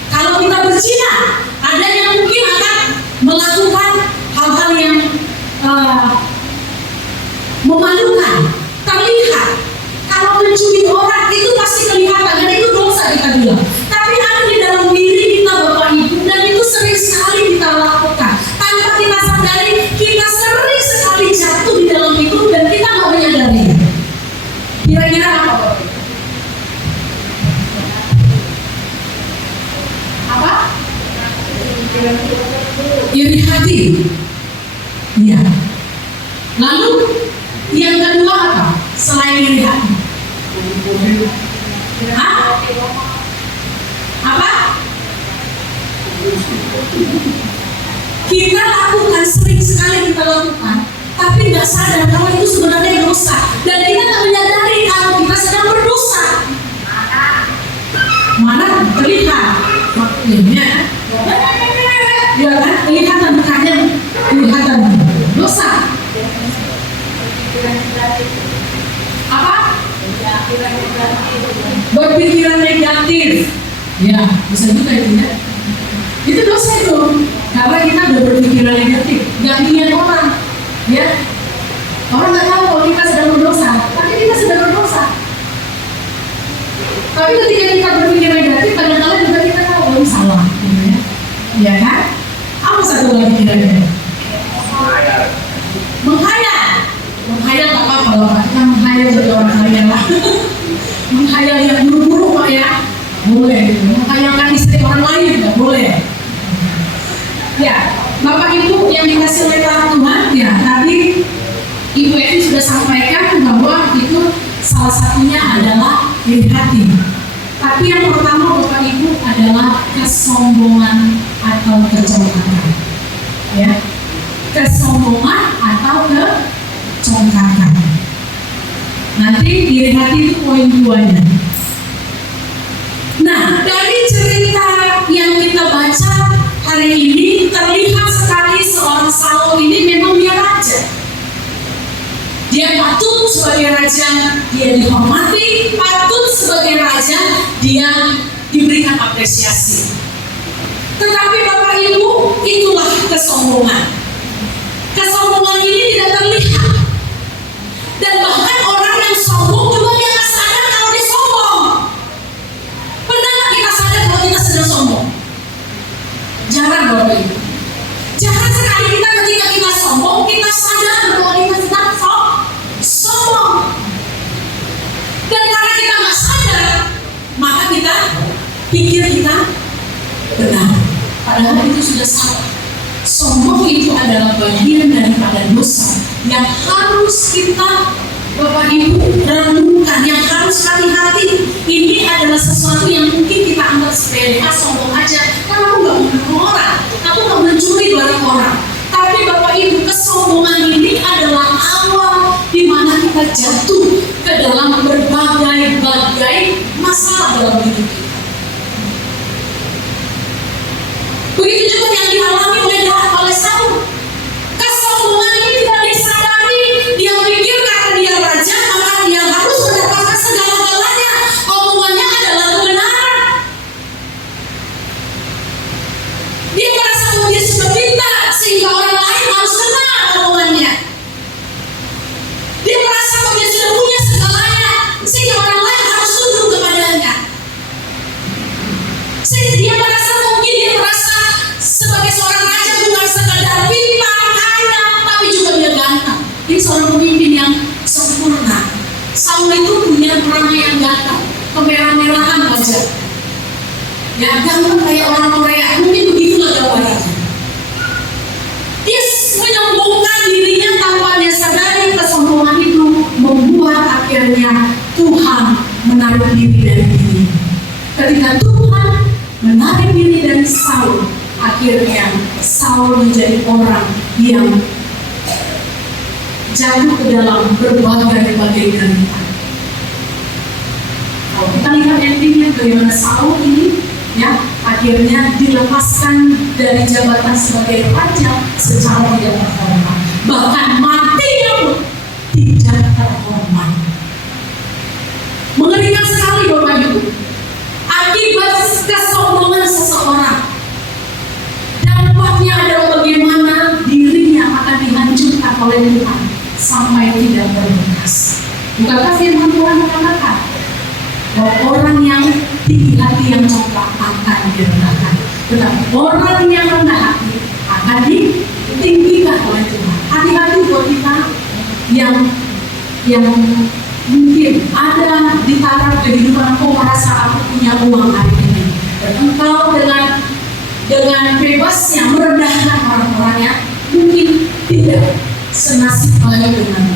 Kalau kita berzina, ada yang mungkin akan melakukan hal-hal yang memalukan, terlihat. Kalau mencuri orang itu pasti kelihatan dan itu dosa kita bilang. Tapi ada di dalam diri kita Bapak Ibu, dan itu sering sekali kita lakukan. Tanpa kita sadari, kita sering sekali jatuh di dalam itu dan kita nggak menyadari. Kira-kira apa Bapak Ibu? Apa? Iri hati. Iya. Lalu yang kedua apa? Selain iri hati. Hah? Apa? Kita lakukan, sering sekali kita lakukan, tapi nggak sadar kalau itu sebenarnya dosa, dan kita tak menyadari kalau kita sedang berdosa. Mana terlihat maksudnya, ya kan? Kelihatan bukannya kelihatan dosa. Apa? Berpikiran negatif. Ya, bisa juga itu ya. Itu dosa itu. Karena kita udah berpikiran negatif, nggak ingin orang, ya. Orang nggak tahu kalau kita sedang berdosa, tapi kita sedang berdosa. Tapi ketika kita berpikir negatif, kadang-kadang juga kita tahu kalau salah, ya. Ya kan? Apa satu lagi kira-kira? Menghayal. Menghayal tak apa-apa kalau kita menghayal jadi orang kaya lah. Menghayal yang buru-buru Pak ya, boleh. Menghayalkan istri orang lain nggak boleh. Ya, Bapak Ibu yang dikasih oleh Tuhan, ya tadi Ibu Evi sudah sampaikan bahwa itu salah satunya adalah iri hati. Tapi yang pertama Bapak Ibu adalah kesombongan atau kecongkakan. Ya, kesombongan atau kecongkakan. Nanti iri hati itu poin 2-nya. Nah, dari cerita yang kita baca hari ini terlihat sekali seorang Saul ini memang dia raja. Dia patut sebagai raja, dia dihormati, patut sebagai raja, dia diberikan apresiasi. Tetapi Bapak Ibu, itulah kesombongan. Kesombongan ini tidak terlihat. Dan bahkan orang yang sombong juga dia nggak sadar kalau dia sombong. Pernah nggak kita sadar kalau kita sedang sombong? Jarang Bapak Ibu. Jarang sekali kita ketika kita sombong, kita sadar bahwa kita sedang sombong. Dan karena kita nggak sadar, maka kita pikir kita benar. Padahal itu sudah salah. Sombong itu adalah bagian daripada dosa yang harus kita Bapak Ibu renungkan, yang harus hati-hati. Ini adalah sesuatu yang mungkin kita anggap sepele, sombong aja. Karena aku nggak membunuh orang, aku nggak mencuri barang orang. Tapi Bapak Ibu, kesombongan ini adalah awal di mana kita jatuh ke dalam berbagai masalah dalam hidup kita. Begitu juga yang dialami oleh Saul. Kesombongan ini tidak disadari. Dia pikir karena dia raja, maka dia harus mendapatkan segala-galanya. Omongannya adalah kebenaran. Dia merasa bahwa dia sudah pintar, sehingga orang lain harus akhirnya Tuhan menarik diri dari diri. Ketika Tuhan menarik diri dari Saul, akhirnya Saul menjadi orang yang jatuh ke dalam berbagai derita. Kalau kita lihat endingnya bagaimana Saul ini, ya, akhirnya dilepaskan dari jabatan sebagai raja secara tidak terhormat, bahkan matinya pun tidak terhormat. Mengerikan sekali Bapak Ibu, akibat kesombongan seseorang, dampaknya adalah bagaimana dirinya akan dihancurkan oleh Tuhan sampai tidak berbekas. Bukankah firman Tuhan mengatakan bahwa orang yang tinggi hati yang coba akan direndahkan, tetapi orang yang rendah hati akan ditinggikan oleh Tuhan. Hati-hati buat kita yang mungkin ada di taraf kehidupan, aku merasa aku punya uang hari ini, dan engkau dengan bebasnya merendahkan orang-orang yang mungkin tidak senasib baik dengan.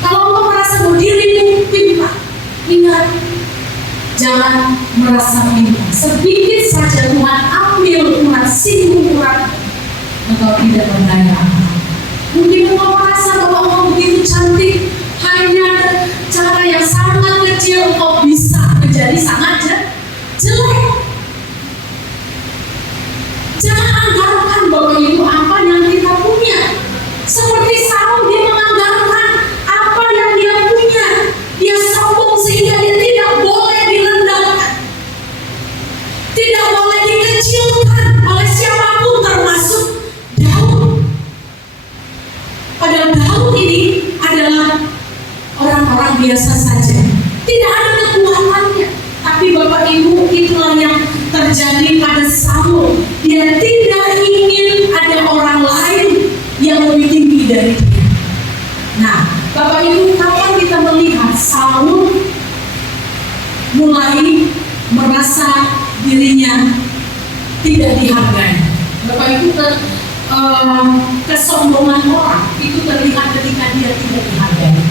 Kalau engkau merasa berdirimu pintar, ingat, jangan merasa pintar. Sedikit saja Tuhan ambil Tuhan singgung Tuhan, engkau tidak berdaya. Mungkin engkau merasa bahwa engkau begitu cantik, hanya cara yang sangat kecil engkau bisa menjadi sangat jelek. Jangan anggarkan Bapak Ibu apa yang kita punya. Seperti Saul, dia menganggarkan apa yang dia punya. Dia sombong sehingga dia tidak boleh direndahkan, tidak boleh dikecilkan oleh siapapun, termasuk Daud. Padahal Daud ini adalah orang-orang biasa saja, tidak ada kekuatannya. Tapi Bapak Ibu, itulah yang terjadi pada Saul. Dia tidak ingin ada orang lain yang lebih tinggi dari dia. Nah, Bapak Ibu, kapan kita melihat Saul mulai merasa dirinya tidak dihargai? Bapak Ibu, kesombongan orang itu terlihat ketika dia tidak dihargai.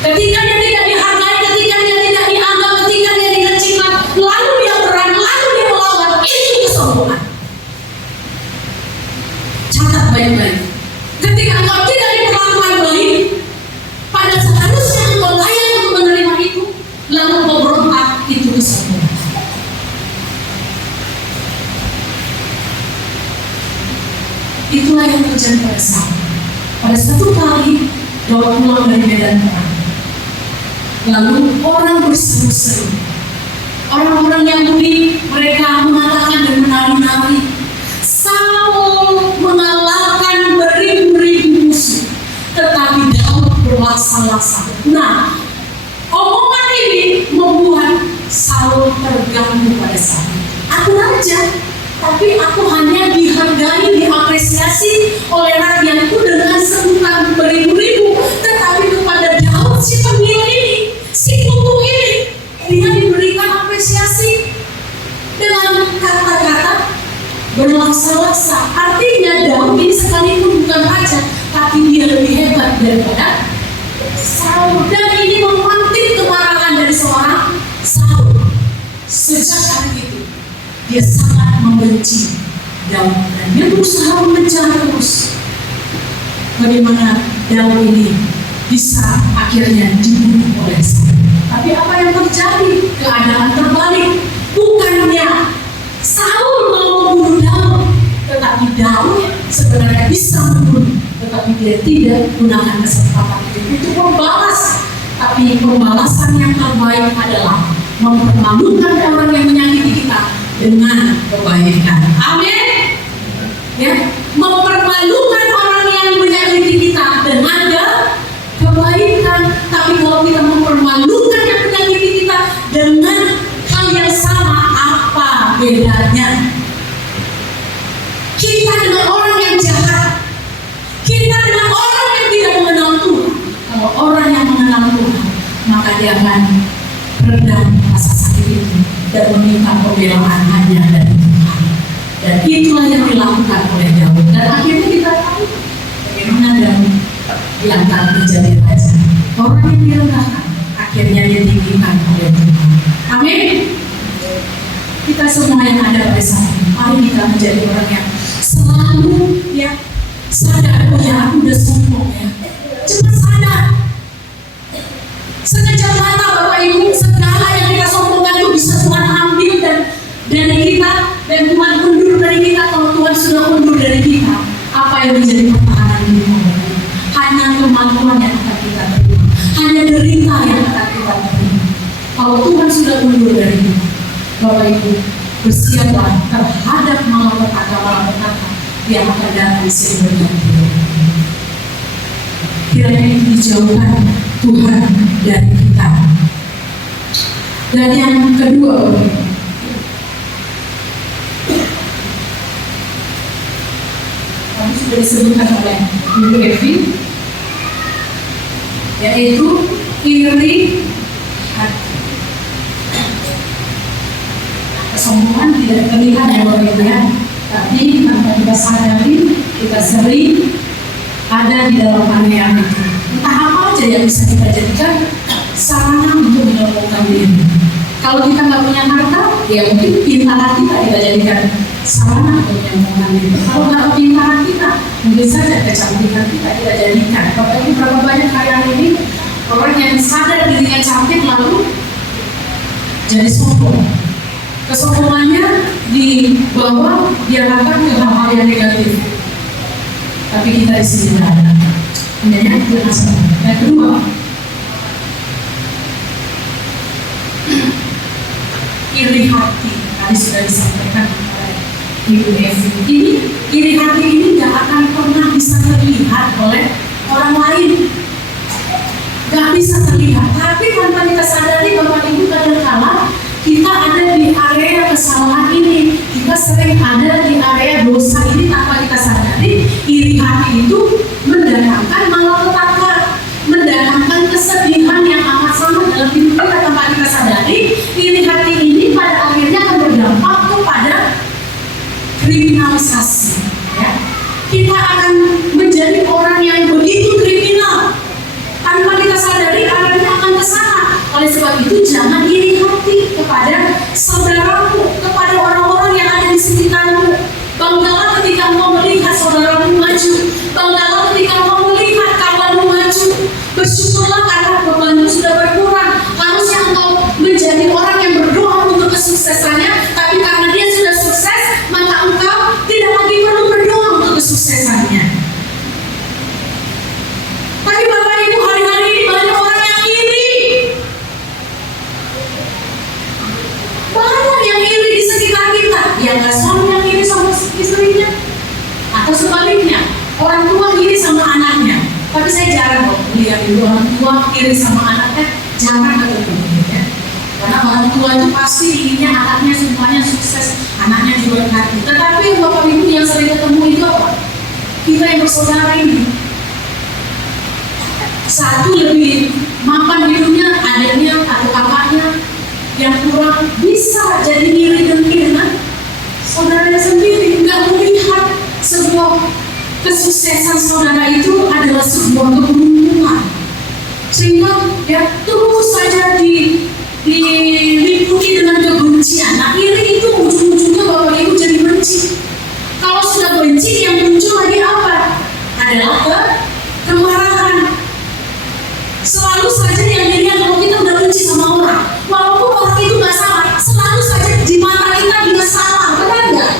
Ketika dia tidak dihargai, ketika dia tidak dianggap, ketika dia dikecilkan, lalu dia berang, lalu dia melawan, itu kesombongan. Catat baik-baik. Ketika engkau tidak diperlakukan baik, pada seharusnya engkau layak untuk menerima itu, lalu engkau berontak, itu kesombongan. Itulah yang terjadi pada Saul. Pada satu kali Daud pulang dari medan perang, lalu orang berseru-seru, orang-orang Yahudi, mereka mengatakan dan menari-nari, Saul mengalahkan beribu-ribu musuh, tetapi Daud berlaksa-laksa. Nah, omongan ini membuat Saul terganggu pada saat itu. Aku raja, tapi aku hanya dihargai, diapresiasi oleh rakyatku dengan sebutan beribu-ribu, tetapi kepada Daud si pemilik ini, si kutu ini, dia diberikan apresiasi dengan kata-kata berlaksa-laksa. Artinya Daud ini sekalipun bukan raja, tapi dia lebih hebat daripada Saul, dan ini memantik kemarahan dari seorang Saul. Sejak hari itu dia sangat membenci Daud, dan dia berusaha mencari terus bagaimana Daud ini bisa akhirnya dibunuh oleh Saul. Tapi apa yang terjadi? Keadaan terbalik. Bukannya Saul mau membunuh Daud, tetapi Daud sebenarnya bisa membunuh, tetapi dia tidak gunakan kesempatan itu membalas. Tapi pembalasan yang terbaik adalah mempermalukan orang yang menyakiti kita dengan kebaikan. Amin. Ya, mempermalukan orang yang menyakiti kita dengan kebaikan. Tapi kalau kita mempermalukan yang menyakiti kita dengan hal yang sama, apa bedanya? Kita dengan orang yang jahat, kita dengan orang yang tidak mengenal Tuhan. Kalau orang yang mengenal Tuhan, maka dia akan redam rasa sakit itu dan meminta pembelaan hanya dari Tuhan. Dan itulah yang dilakukan oleh Daud. Dan akhirnya kita tahu bagaimana Daud diangkat menjadi raja. Orang yang direndahkan akhirnya ditinggikan oleh Tuhan. Amin. Kita semua yang ada pada saat ini, mari kita menjadi orang yang selalu ya sadar, oh ya aku udah sombong ya. Cepat sadar. Sekejap mata Bapak Ibu, segala yang kita sombongkan itu bisa Tuhan ambil dan dari kita, dan Tuhan undur dari kita. Kalau Tuhan sudah undur dari kita, apa yang menjadi pertahanan diri kita? Hanya kemampuan yang akan kita terima, hanya derita yang akan kita terima. Kalau Tuhan sudah undur dari kita, Bapak Ibu, bersiaplah terhadap malapetaka yang akan datang di sini berganti. Kiranya itu dijauhkan Tuhan dari kita. Dan yang kedua, tadi sudah disebutkan oleh Ibu Evi, yaitu iri hati. Kesombongan tidak terlihat ya Bapak Ibu ya, tapi tanpa kita sadari, kita sering ada di dalam area itu. Entah apa aja yang bisa kita jadikan sarana untuk menyembuhkan diri. Kalau kita nggak punya harta, ya mungkin pintaran kita jadikan sarana untuk menyembuhkan diri. Kalau nggak pintaran kita, mungkin saja kecantikan kita jadikan. Bapak Ibu, berapa banyak hari ini orang yang sadar dirinya cantik lalu jadi sombong. Kesombongannya dibawa, diarahkan ke hal-hal yang negatif. Tapi kita di sini tidak ada. Hanya itu masalah. Yang kedua, iri hati. Tadi sudah disampaikan oleh Ibu Evi. Ini iri hati ini tidak akan pernah bisa terlihat oleh orang lain. Gak bisa terlihat. Tapi tanpa kita sadari Bapak Ibu, kadang-kala kita ada di area kesalahan ini, kita sering ada di area dosa ini tanpa kita sadari. Iri hati itu mendatangkan malapetaka, mendatangkan kesedihan yang amat sangat dalam hidup kita tanpa kita sadari. Iri hati ini pada akhirnya akan berdampak kepada kriminalisasi. Ya. Kita akan menjadi orang yang begitu kriminal tanpa kita sadari, akhirnya akan ke sana. Oleh sebab itu jangan iri hati kepada saudaramu, kepada orang-orang yang ada di sekitarmu. Banggalah ketika engkau melihat saudaramu maju, banggalah ketika engkau melihat kawanmu maju. Bersyukurlah karena bebanmu sudah berkurang. Harusnya engkau menjadi orang yang berdoa untuk kesuksesannya, tapi karena dia sudah sukses, maka engkau tidak lagi perlu berdoa untuk kesuksesannya. Tapi Bapak Ibu, hari-hari ini banyak orang yang iri. Banyak yang iri di sekitar kita. Yang gak suami yang iri sama istrinya, atau sebaliknya, orang tua iri sama anaknya. Tapi saya jarang kok lihat itu orang tua iri sama anaknya, jarang ketemu ya. Karena orang tua itu pasti inginnya anaknya semuanya sukses, anaknya diberkati. Tetapi Bapak Ibu yang sering ketemu itu apa? Kita yang bersaudara ini, satu lebih mapan hidupnya, adiknya atau kakaknya yang kurang, bisa jadi iri dengki dengan saudaranya sendiri. Nggak melihat sebuah kesuksesan saudara itu adalah sebuah keberuntungan, sehingga ya terus saja diliputi dengan kebencian. Nah, iri itu ujung-ujungnya Bapak Ibu jadi benci. Kalau sudah benci, yang muncul lagi apa? Adalah kemarahan. Selalu saja yang dilihat kalau kita udah benci sama orang, walaupun orang itu nggak salah, selalu saja di mata kita dia salah, benar nggak?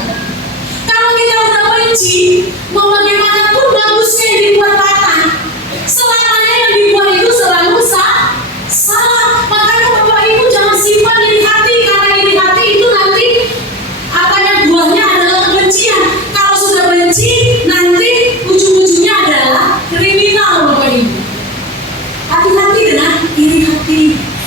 Kalau kita udah benci, mau bagaimanapun bagusnya yang dibuat patah, selamanya yang dibuat itu selalu salah. Makanya Bapak Ibu jangan simpan iri hati, karena iri hati itu nanti buahnya adalah kebencian. Kalau sudah benci, nanti ujung-ujungnya adalah kriminal Bapak Ibu. Hati-hati dengan iri hati.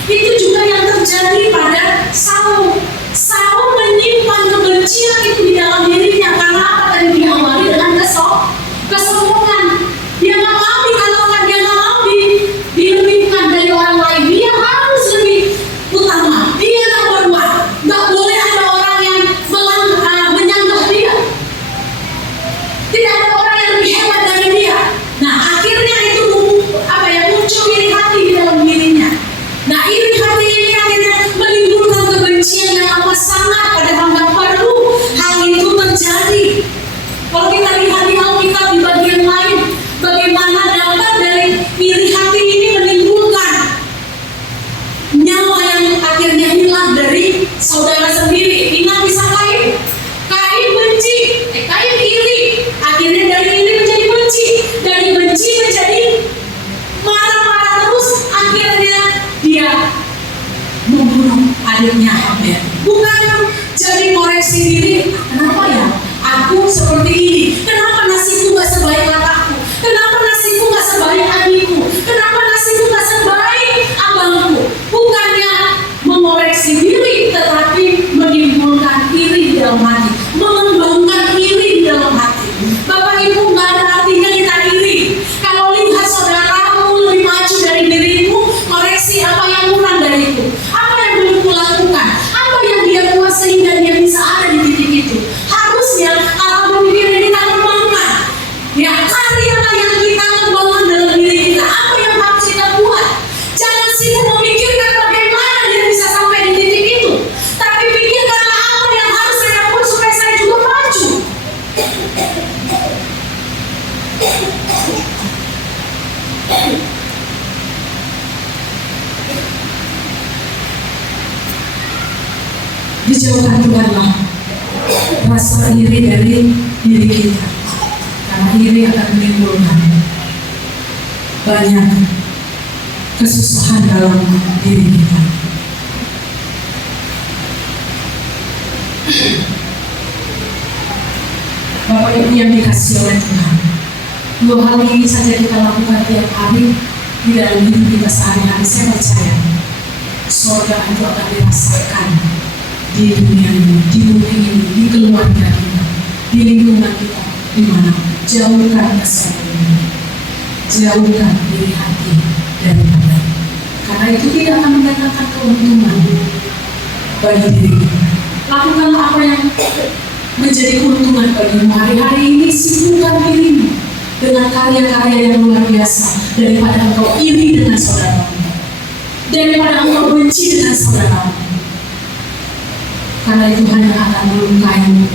Itu juga yang terjadi pada Saul. Saul menyimpan kebencian itu di dalam dirinya. Karena apa? Tadi diawali dengan kesombongan. Dia nggak mau dikalahkan, dia nggak mau dilebihkan dari orang lain. Dia harus lebih utama. Dia nomor dua. Nggak boleh ada orang yang menyanggah dia. Tidak ada orang yang lebih hebat dari dia. Nah, akhirnya itu muncul iri hati di dalam dirinya. Nah, adiknya Habel. Bukan jadi koreksi diri, kenapa ya aku seperti ini? Kenapa nasiku gak sebaik kakakku? Kenapa nasiku gak sebaik adikku? Kenapa nasiku gak sebaik abangku? Bukannya mengoreksi diri, tetapi menimbulkan iri di dalam hati, mengembangkan iri di dalam hati. Bapak Ibu, gak ada artinya kita iri. Kalau lihat saudaramu lebih maju dari dirimu, koreksi apa yang kurang dariku, apa yang belum kulakukan, apa yang dia kuat sehingga dia bisa ada di titik itu. Harusnya kalau pemikiran kita kembangkan, ya karya yang kita kembangkan dalam diri kita, apa yang harus kita buat. Jangan sibuk memikirkan bagaimana dia bisa sampai di titik itu, tapi pikirkanlah apa yang harus saya buat supaya saya juga maju. Dijauhkan Tuhanlah rasa iri dari diri kita, karena iri akan menimbulkan banyak kesusahan dalam diri kita. Bapak Ibu yang dikasihi oleh Tuhan, 2 hal ini saja kita lakukan tiap hari di dalam hidup kita sehari-hari. Saya percaya surga itu akan dirasakan di dunia ini, di bumi ini, di keluarga kita, di lingkungan kita, di mana. Jauhkan kesalahan, jauhkan diri hati daripada, karena itu tidak akan mendatangkan keuntungan bagi diri kita. Lakukanlah apa yang menjadi keuntungan bagimu hari-hari ini. Sibukkan dirimu dengan karya-karya yang luar biasa, daripada engkau iri dengan saudaramu, daripada engkau benci dengan saudaramu, karena itu hanya akan melukaimu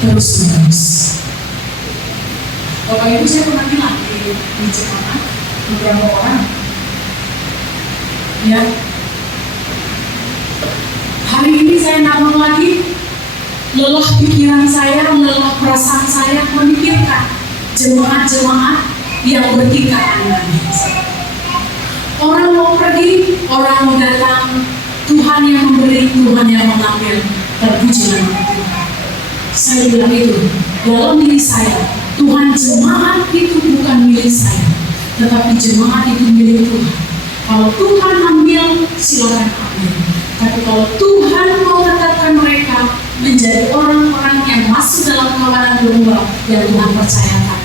terus-menerus. Bapak Ibu, saya pernah bilang di jemaat beberapa orang, ya, hari ini saya tidak mau lagi lelah pikiran saya, lelah perasaan saya memikirkan jemaat-jemaat yang bertingkat aneh. Orang mau pergi, orang mau datang, Tuhan yang memberi, Tuhan yang mengambil. Terpuji nama Tuhan. Saya bilang itu dalam diri saya, Tuhan, jemaat itu bukan milik saya, tetapi jemaat itu milik Tuhan. Kalau Tuhan ambil, silakan ambil. Tapi kalau Tuhan mau tetapkan mereka menjadi orang-orang yang masuk dalam kawanan domba yang Tuhan percayakan,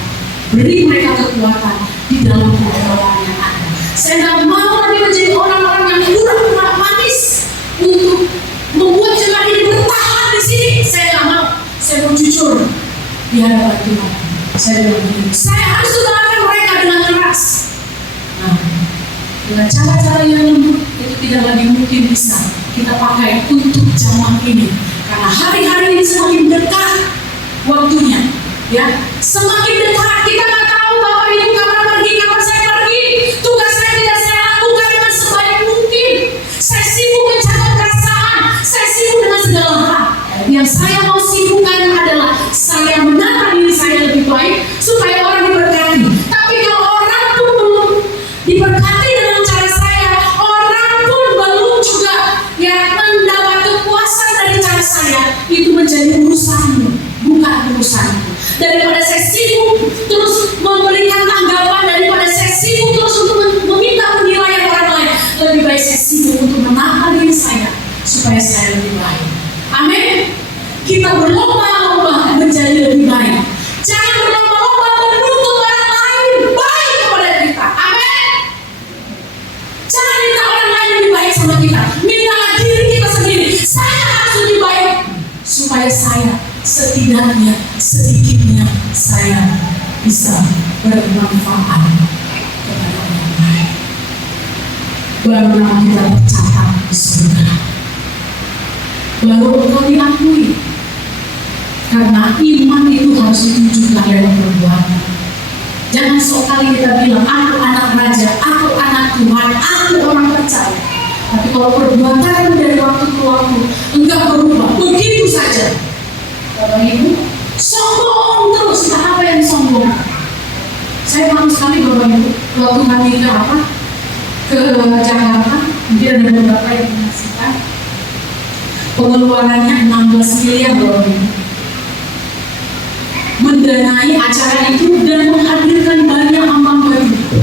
beri mereka kekuatan di dalam pengorbanan yang ada. Saya tidak mau lagi menjadi orang-orang yang pura-pura manis untuk membuat jemaat ini bertahan di sini. Saya tidak mau. Saya mau jujur di hadapan Tuhan. Saya bilang begini, saya harus tutupkan mereka dengan keras. Nah, dengan cara-cara yang lembut itu tidak lagi mungkin bisa kita pakai untuk zaman ini, karena hari-hari ini semakin dekat waktunya, ya, semakin dekat. Kita nggak tahu Bapak Ibu kapan pergi, kapan saya pergi. Tugas saya tidak saya lakukan dengan sebaik mungkin. Saya sibuk menjaga perasaan, saya sibuk dengan segala hal. Yang saya mau sibukkan adalah saya menata diri saya lebih baik supaya orang diberkati. Tapi kalau orang pun belum diberkati dengan cara saya, orang pun belum juga ya mendapat kepuasan dari cara saya, itu menjadi urusanmu, bukan urusanku. Daripada saya sibuk terus memberikan tanggapan, daripada saya sibuk terus untuk meminta penilaian orang lain, lebih baik saya sibuk untuk menata diri saya supaya saya lebih baik. Amin. Kita berlomba-lomba menjadi lebih baik. Jangan berlomba-lomba menuntut orang lain baik kepada kita. Amin. Jangan minta orang lain lebih baik sama kita. Mintalah diri kita sendiri. Saya harus lebih baik supaya saya setidaknya sedikitnya saya bisa bermanfaat kepada orang lain. Baru nama kita tercatat di surga. Baru engkau diakui. Karena iman itu harus ditunjukkan dalam perbuatan. Jangan sekali kita bilang, aku anak raja, aku anak Tuhan, aku orang percaya. Tapi kalau perbuatan dari waktu ke waktu enggak berubah, begitu saja. Bapak Ibu, sombong terus. Apa yang sombong? Saya malu sekali Bapak Ibu, waktu kami ke Jakarta, Mungkin ada beberapa yang menyaksikan. Pengeluarannya 16 miliar dolar. Mendanai acara itu dan menghadirkan banyak hamba itu.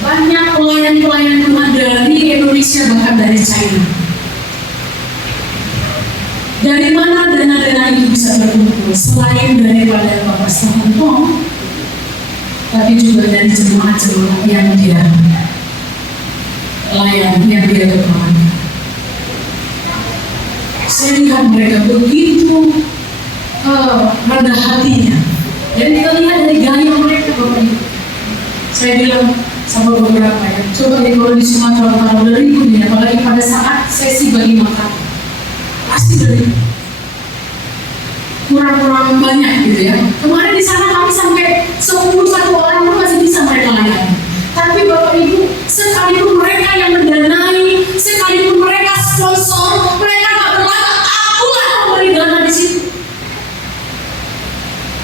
Banyak pelayan-pelayan Tuhan dari Indonesia, bahkan dari China. Dari mana dana-dana itu bisa berkumpul? Selain daripada Bapak Stephen Tong, tapi juga dari jemaat-jemaat yang dia layani, yang dia ketuanya. Saya lihat mereka begitu rendah hatinya. Jadi kita lihat dari gaya mereka, Bapak Ibu. Saya bilang sama beberapa ya, coba kalau di Sumatera Utara udah ribut ya, apalagi pada saat sesi bagi makan, pasti dari kurang banyak gitu ya. Kemarin di sana kami sampai 10 orang pun masih bisa mereka layani. Tapi Bapak Ibu, sekalipun mereka yang mendanai, sekalipun mereka sponsor, mereka nggak berlagak, akulah memberi dana di situ.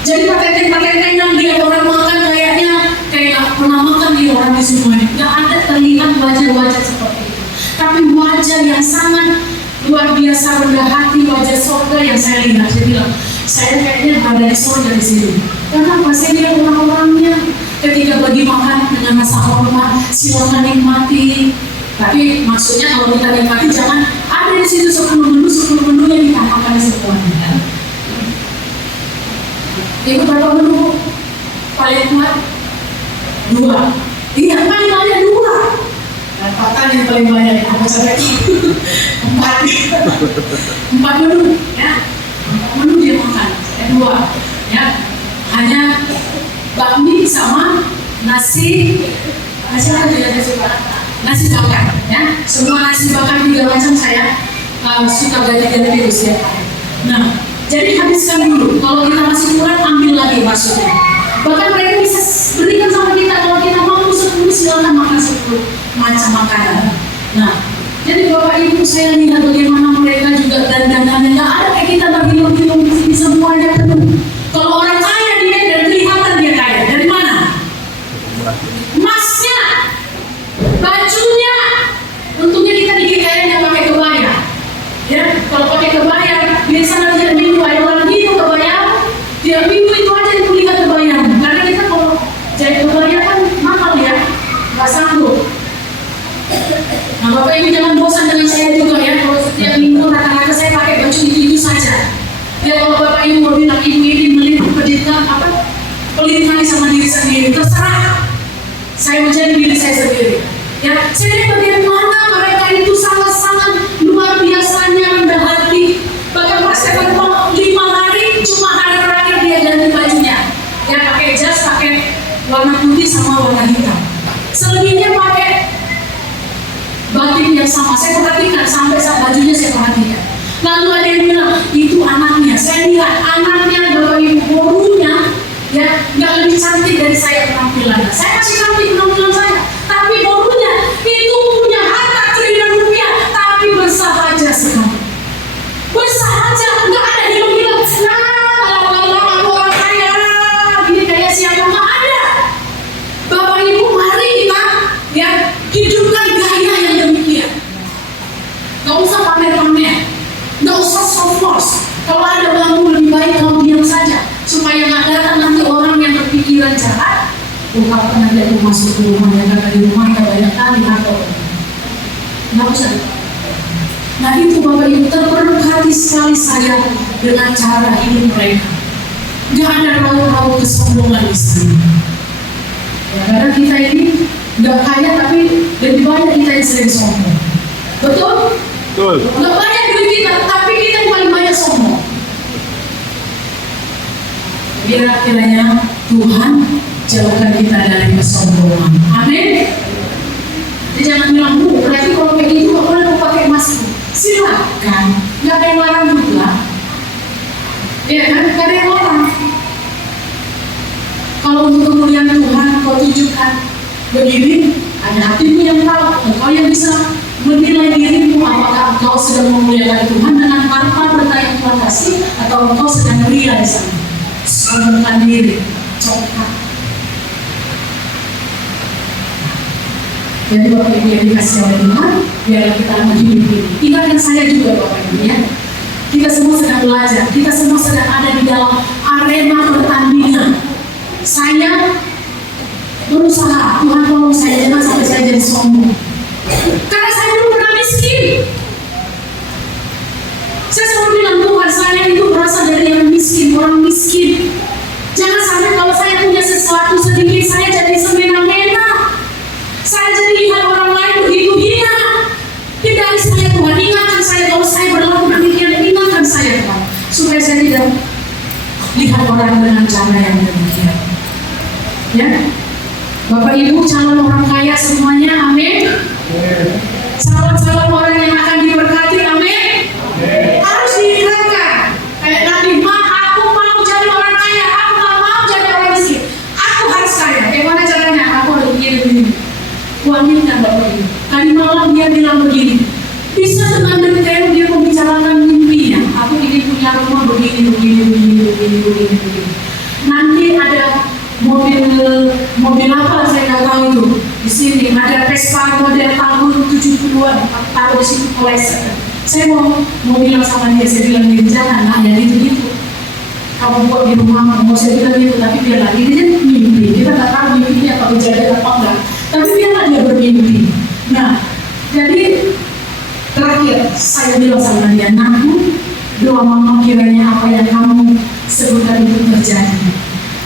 Jadi paten-paten yang dia orang makan kayaknya kayak pernah makan di orang di semuanya. Nggak ada terlihat wajah-wajah seperti itu. Tapi wajah yang sangat luar biasa rendah hati, wajah surga yang saya lihat. Saya bilang, saya kayaknya ada di surga di sini. Karena saya lihat orang-orangnya ketika bagi makan dengan rasa hormat, silakan nikmati. Tapi maksudnya kalau kita nikmati jangan ada di situ 10 menu yang kita makan semuanya. Ibu berapa menu paling kuat? 2. Iya, paling banyak 2. Dan pakan yang paling banyak apa sampai 4. 4 menu, ya. 4 menu dia makan, saya 2. Ya, hanya bakmi sama nasi apa tidak suka? Nasi bakar, ya. Semua nasi bakar 3 macam saya suka ganti-ganti itu setiap hari. Nah, jadi habiskan dulu. Kalau kita masih kurang, ambil lagi maksudnya. Bahkan mereka bisa berikan sama kita. Kalau kita mampu 10, silakan makan 10 macam makanan. Nah, jadi Bapak Ibu, saya lihat bagaimana mereka juga dandanannya nggak ada kayak kita bergilung-gilung di semuanya penuh. Kalau orang kaya dia dan kelihatan dia kaya. Dari mana? Emasnya, bajunya. Untungnya kita dikit kayaknya pakai kebaya. Ya, kalau pakai kebaya biasanya tiap minggu ada orang gitu kebayang, tiap minggu itu aja yang kulihat kebayang. Karena kita kalau jadi kebayang kan mahal ya, nggak sanggup. Nah Bapak Ibu jangan bosan dengan saya juga ya, kalau setiap minggu rata-rata saya pakai baju itu saja. Ya kalau Bapak Ibu mau bilang ibu ini meliput pendidikan apa, pelitikan sama diri sendiri, terserah. Saya menjadi diri saya sendiri. Ya, saya lihat bagaimana mereka itu sangat-sangat luar biasanya rendah hati. Bahkan pas saya bertemu 5 hari, cuma hari terakhir dia ganti bajunya. Ya pakai jas, pakai warna putih sama warna hitam. Selebihnya pakai batik yang sama. Saya perhatikan sampai saat bajunya saya perhatikan. Lalu ada yang bilang itu anaknya. Saya lihat anaknya Bapak Ibu borunya, ya nggak lebih cantik dari saya penampilannya. Saya masih cantik penampilan saya, tapi borunya itu punya harta triliun rupiah, tapi bersahaja sekali. Bersahaja, nggak ada yang bilang, nah, aku orang kaya, gini kayak siapa, nggak ada. Bapak Ibu, mari kita ya hidupkan gaya yang demikian. Nggak usah pamer-pamer, nggak usah soft-force. Kalau ada bangun lebih baik kalau diam saja, supaya nggak datang nanti orang yang berpikiran jahat. Kapan nanti aku masuk ke rumah, ya karena di rumah kita banyak kali atau nggak usah. Nah itu Bapak Ibu, terperuk hati sekali saya dengan cara hidup mereka. Nggak ada raut-raut kesombongan di sini. Ya, karena kita ini nggak kaya tapi lebih banyak kita yang sering sombong. Betul? Betul. Nggak banyak duit kita, tapi kita yang paling banyak sombong. Biar kiranya Tuhan jauhkan kita dari kesombongan. Amin. Jadi jangan bilang, Bu, berarti kalau kayak gitu nggak boleh mau pakai masker. Silakan, nggak ada yang larang juga. Ya kan, nggak ada yang larang. Kalau untuk kemuliaan Tuhan, kau tunjukkan begini, ada hatimu yang tahu, engkau yang bisa menilai dirimu apakah engkau sedang memuliakan Tuhan dengan harta benda yang Tuhan kasih, atau engkau sedang ria di sana. Sombongkan diri, congkak. Jadi Bapak Ibu yang dikasih oleh Tuhan, biarlah kita menghidupi. Ingatkan saya juga Bapak Ibu ya. Kita semua sedang belajar, kita semua sedang ada di dalam arena pertandingan. Saya berusaha, Tuhan tolong saya jangan sampai saya jadi sombong. Karena saya dulu pernah miskin. Saya selalu bilang Tuhan, saya itu berasal dari yang miskin, orang miskin. Jangan sampai kalau saya punya sesuatu sedikit, saya jadi semena-mena. Saya jadi lihat orang lain begitu hina. Hindari saya Tuhan, ingatkan saya kalau saya berlaku demikian, ingatkan saya Tuhan. Supaya saya tidak lihat orang dengan cara yang demikian. Ya, Bapak Ibu calon orang kaya semuanya, amin. Calon-calon orang yang akan diberkati, amin. Harus diingatkan. Kayak Nabi, aku mau jadi orang kaya, aku gak mau jadi orang miskin. Aku harus kaya. Bagaimana caranya? Aku harus begini. Kuaminkan Bapak Ibu. Tadi malam dia bilang begini, bisa dengan detail dia membicarakan mimpinya. Aku ingin punya rumah begini. Nanti ada mobil apa saya nggak tahu itu. Di sini ada Vespa model tahun 70-an, taruh di situ koleksi. Saya mau bilang sama dia, saya bilang dia jangan lah ya gitu. Kamu buat di rumah, mau saya bilang gitu, tapi dia lagi dia mimpi. Kita nggak tahu mimpinya apa kejadian apa enggak. Tapi dia bermimpi. Nah, jadi terakhir saya bilang sama dia, Naku, doa mama kiranya apa yang kamu sebutkan itu terjadi.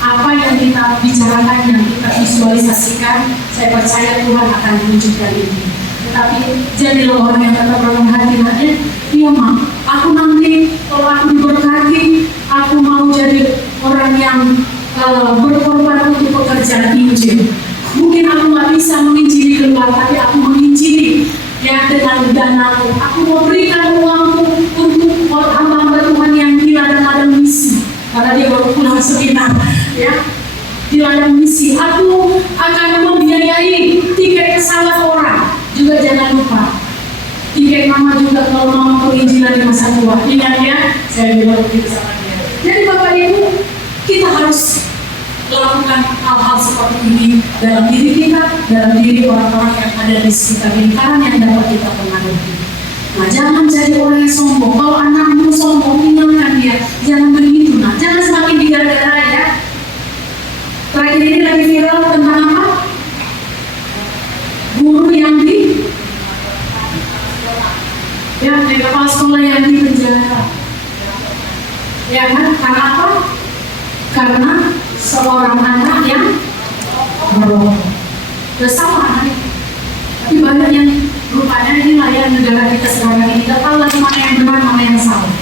Apa yang kita bicarakan, yang kita visualisasikan, saya percaya Tuhan akan menunjukkan ini. Tetapi jadilah orang yang tetap rendah hati. Iya Ma, aku nanti kalau aku diberkati, aku mau jadi orang yang berkorban untuk pekerjaan Injil. Mungkin aku nggak bisa menginjili keluar, tapi aku menginjili ya dengan danaku. Aku mau berikan uangku untuk hamba-hamba Tuhan yang di ladang-ladang misi. Karena dia baru pulang sekitar, ya di ladang misi. Aku akan membiayai tiket pesawat orang. Juga jangan lupa tiket mama juga kalau mama penginjilan di masa tua. Ingat ya, saya bilang begitu sama dia. Jadi Bapak Ibu, kita harus lakukan hal-hal seperti ini dalam diri kita, dalam diri orang-orang yang ada di sekitar lingkaran yang dapat kita pengaruhi. Nah, jangan jadi orang yang sombong. Kalau anakmu sombong, ingatkan dia, jangan begitu. Nah, jangan semakin digara-gara ya. Terakhir ini lagi viral tentang apa? Guru yang di kepala sekolah yang di penjara. Ya kan? Karena apa? Karena seorang anak yang merokok. Bersama anak itu. Tapi banyak yang rupanya inilah yang negara kita sekarang ini tidak tahu lagi mana yang benar, mana yang salah.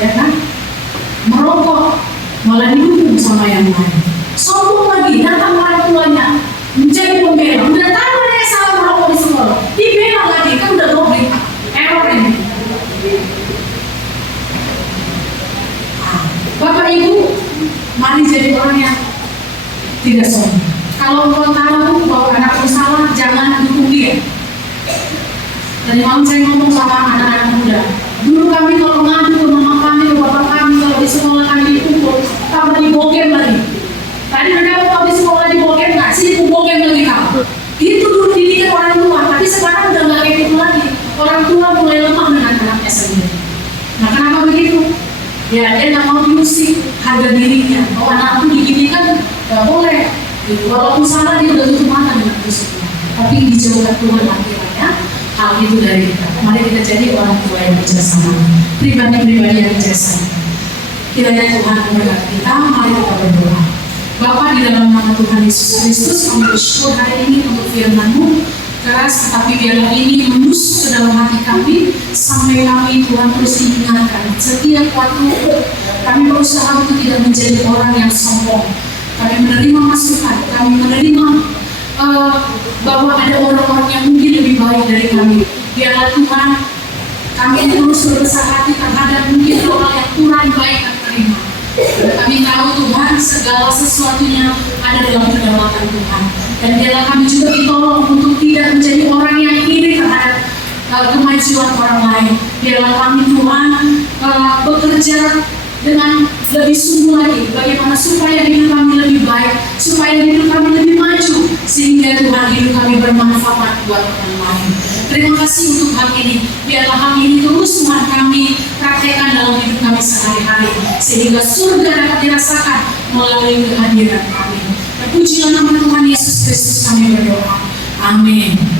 Ya kan? Merokok malah didukung sama yang lain. Sombong lagi, datang orang tuanya menjadi pembela. Udah tahu mana yang salah merokok di sekolah, dibela lagi, kan udah dobrik. Error ini. Bapak Ibu, mari jadi orang yang tidak sombong. Kalau kau tahu bahwa anakmu salah, jangan dukung dia. Tadi malam saya ngomong sama anak-anak muda. Dulu kami kalau ngadu ke mama kami, ke bapak kami, kalau di sekolah kami dipukul, kamu dibokem lagi. Tadi udah kau di sekolah dibokem, nggak sih dibokem lagi kamu. Itu dulu didikan orang tua, tapi sekarang udah nggak kayak gitu lagi. Orang tua mulai lemah dengan anaknya sendiri. Nah, kenapa begitu? Ya, dia nggak mau diusik harga dirinya. Kalau anakku digini kan nggak boleh. Walaupun salah dia udah tutup mata dengan itu. Tapi dijauhkan Tuhan akhirnya hal itu dari kita. Mari kita jadi orang tua yang bijaksana, pribadi-pribadi yang bijaksana. Kiranya Tuhan memberkati kita. Mari kita berdoa. Bapa, di dalam nama Tuhan Yesus Kristus, kami bersyukur hari ini untuk firman-Mu keras, tapi biarlah ini menusuk ke dalam hati kami sampai kami Tuhan terus diingatkan setiap waktu kami berusaha untuk tidak menjadi orang yang sombong. Kami menerima masukan, kami menerima bahwa ada orang-orang yang mungkin lebih baik dari kami. Biarlah Tuhan kami terus berbesar hati terhadap mungkin orang yang kurang baik dan terima. Kami tahu Tuhan segala sesuatunya ada dalam kedaulatan Tuhan. Dan biarlah kami juga ditolong untuk tidak menjadi orang yang iri terhadap kemajuan orang lain. Biarlah kami Tuhan bekerja dengan lebih sungguh lagi bagaimana supaya hidup kami lebih baik, supaya hidup kami lebih maju sehingga Tuhan hidup kami bermanfaat buat orang lain. Terima kasih untuk hal ini. Biarlah hal ini terus Tuhan kami praktekkan dalam hidup kami sehari-hari sehingga surga dapat dirasakan melalui kehadiran kami. Terpujilah nama Tuhan Yesus Kristus kami berdoa. Amin.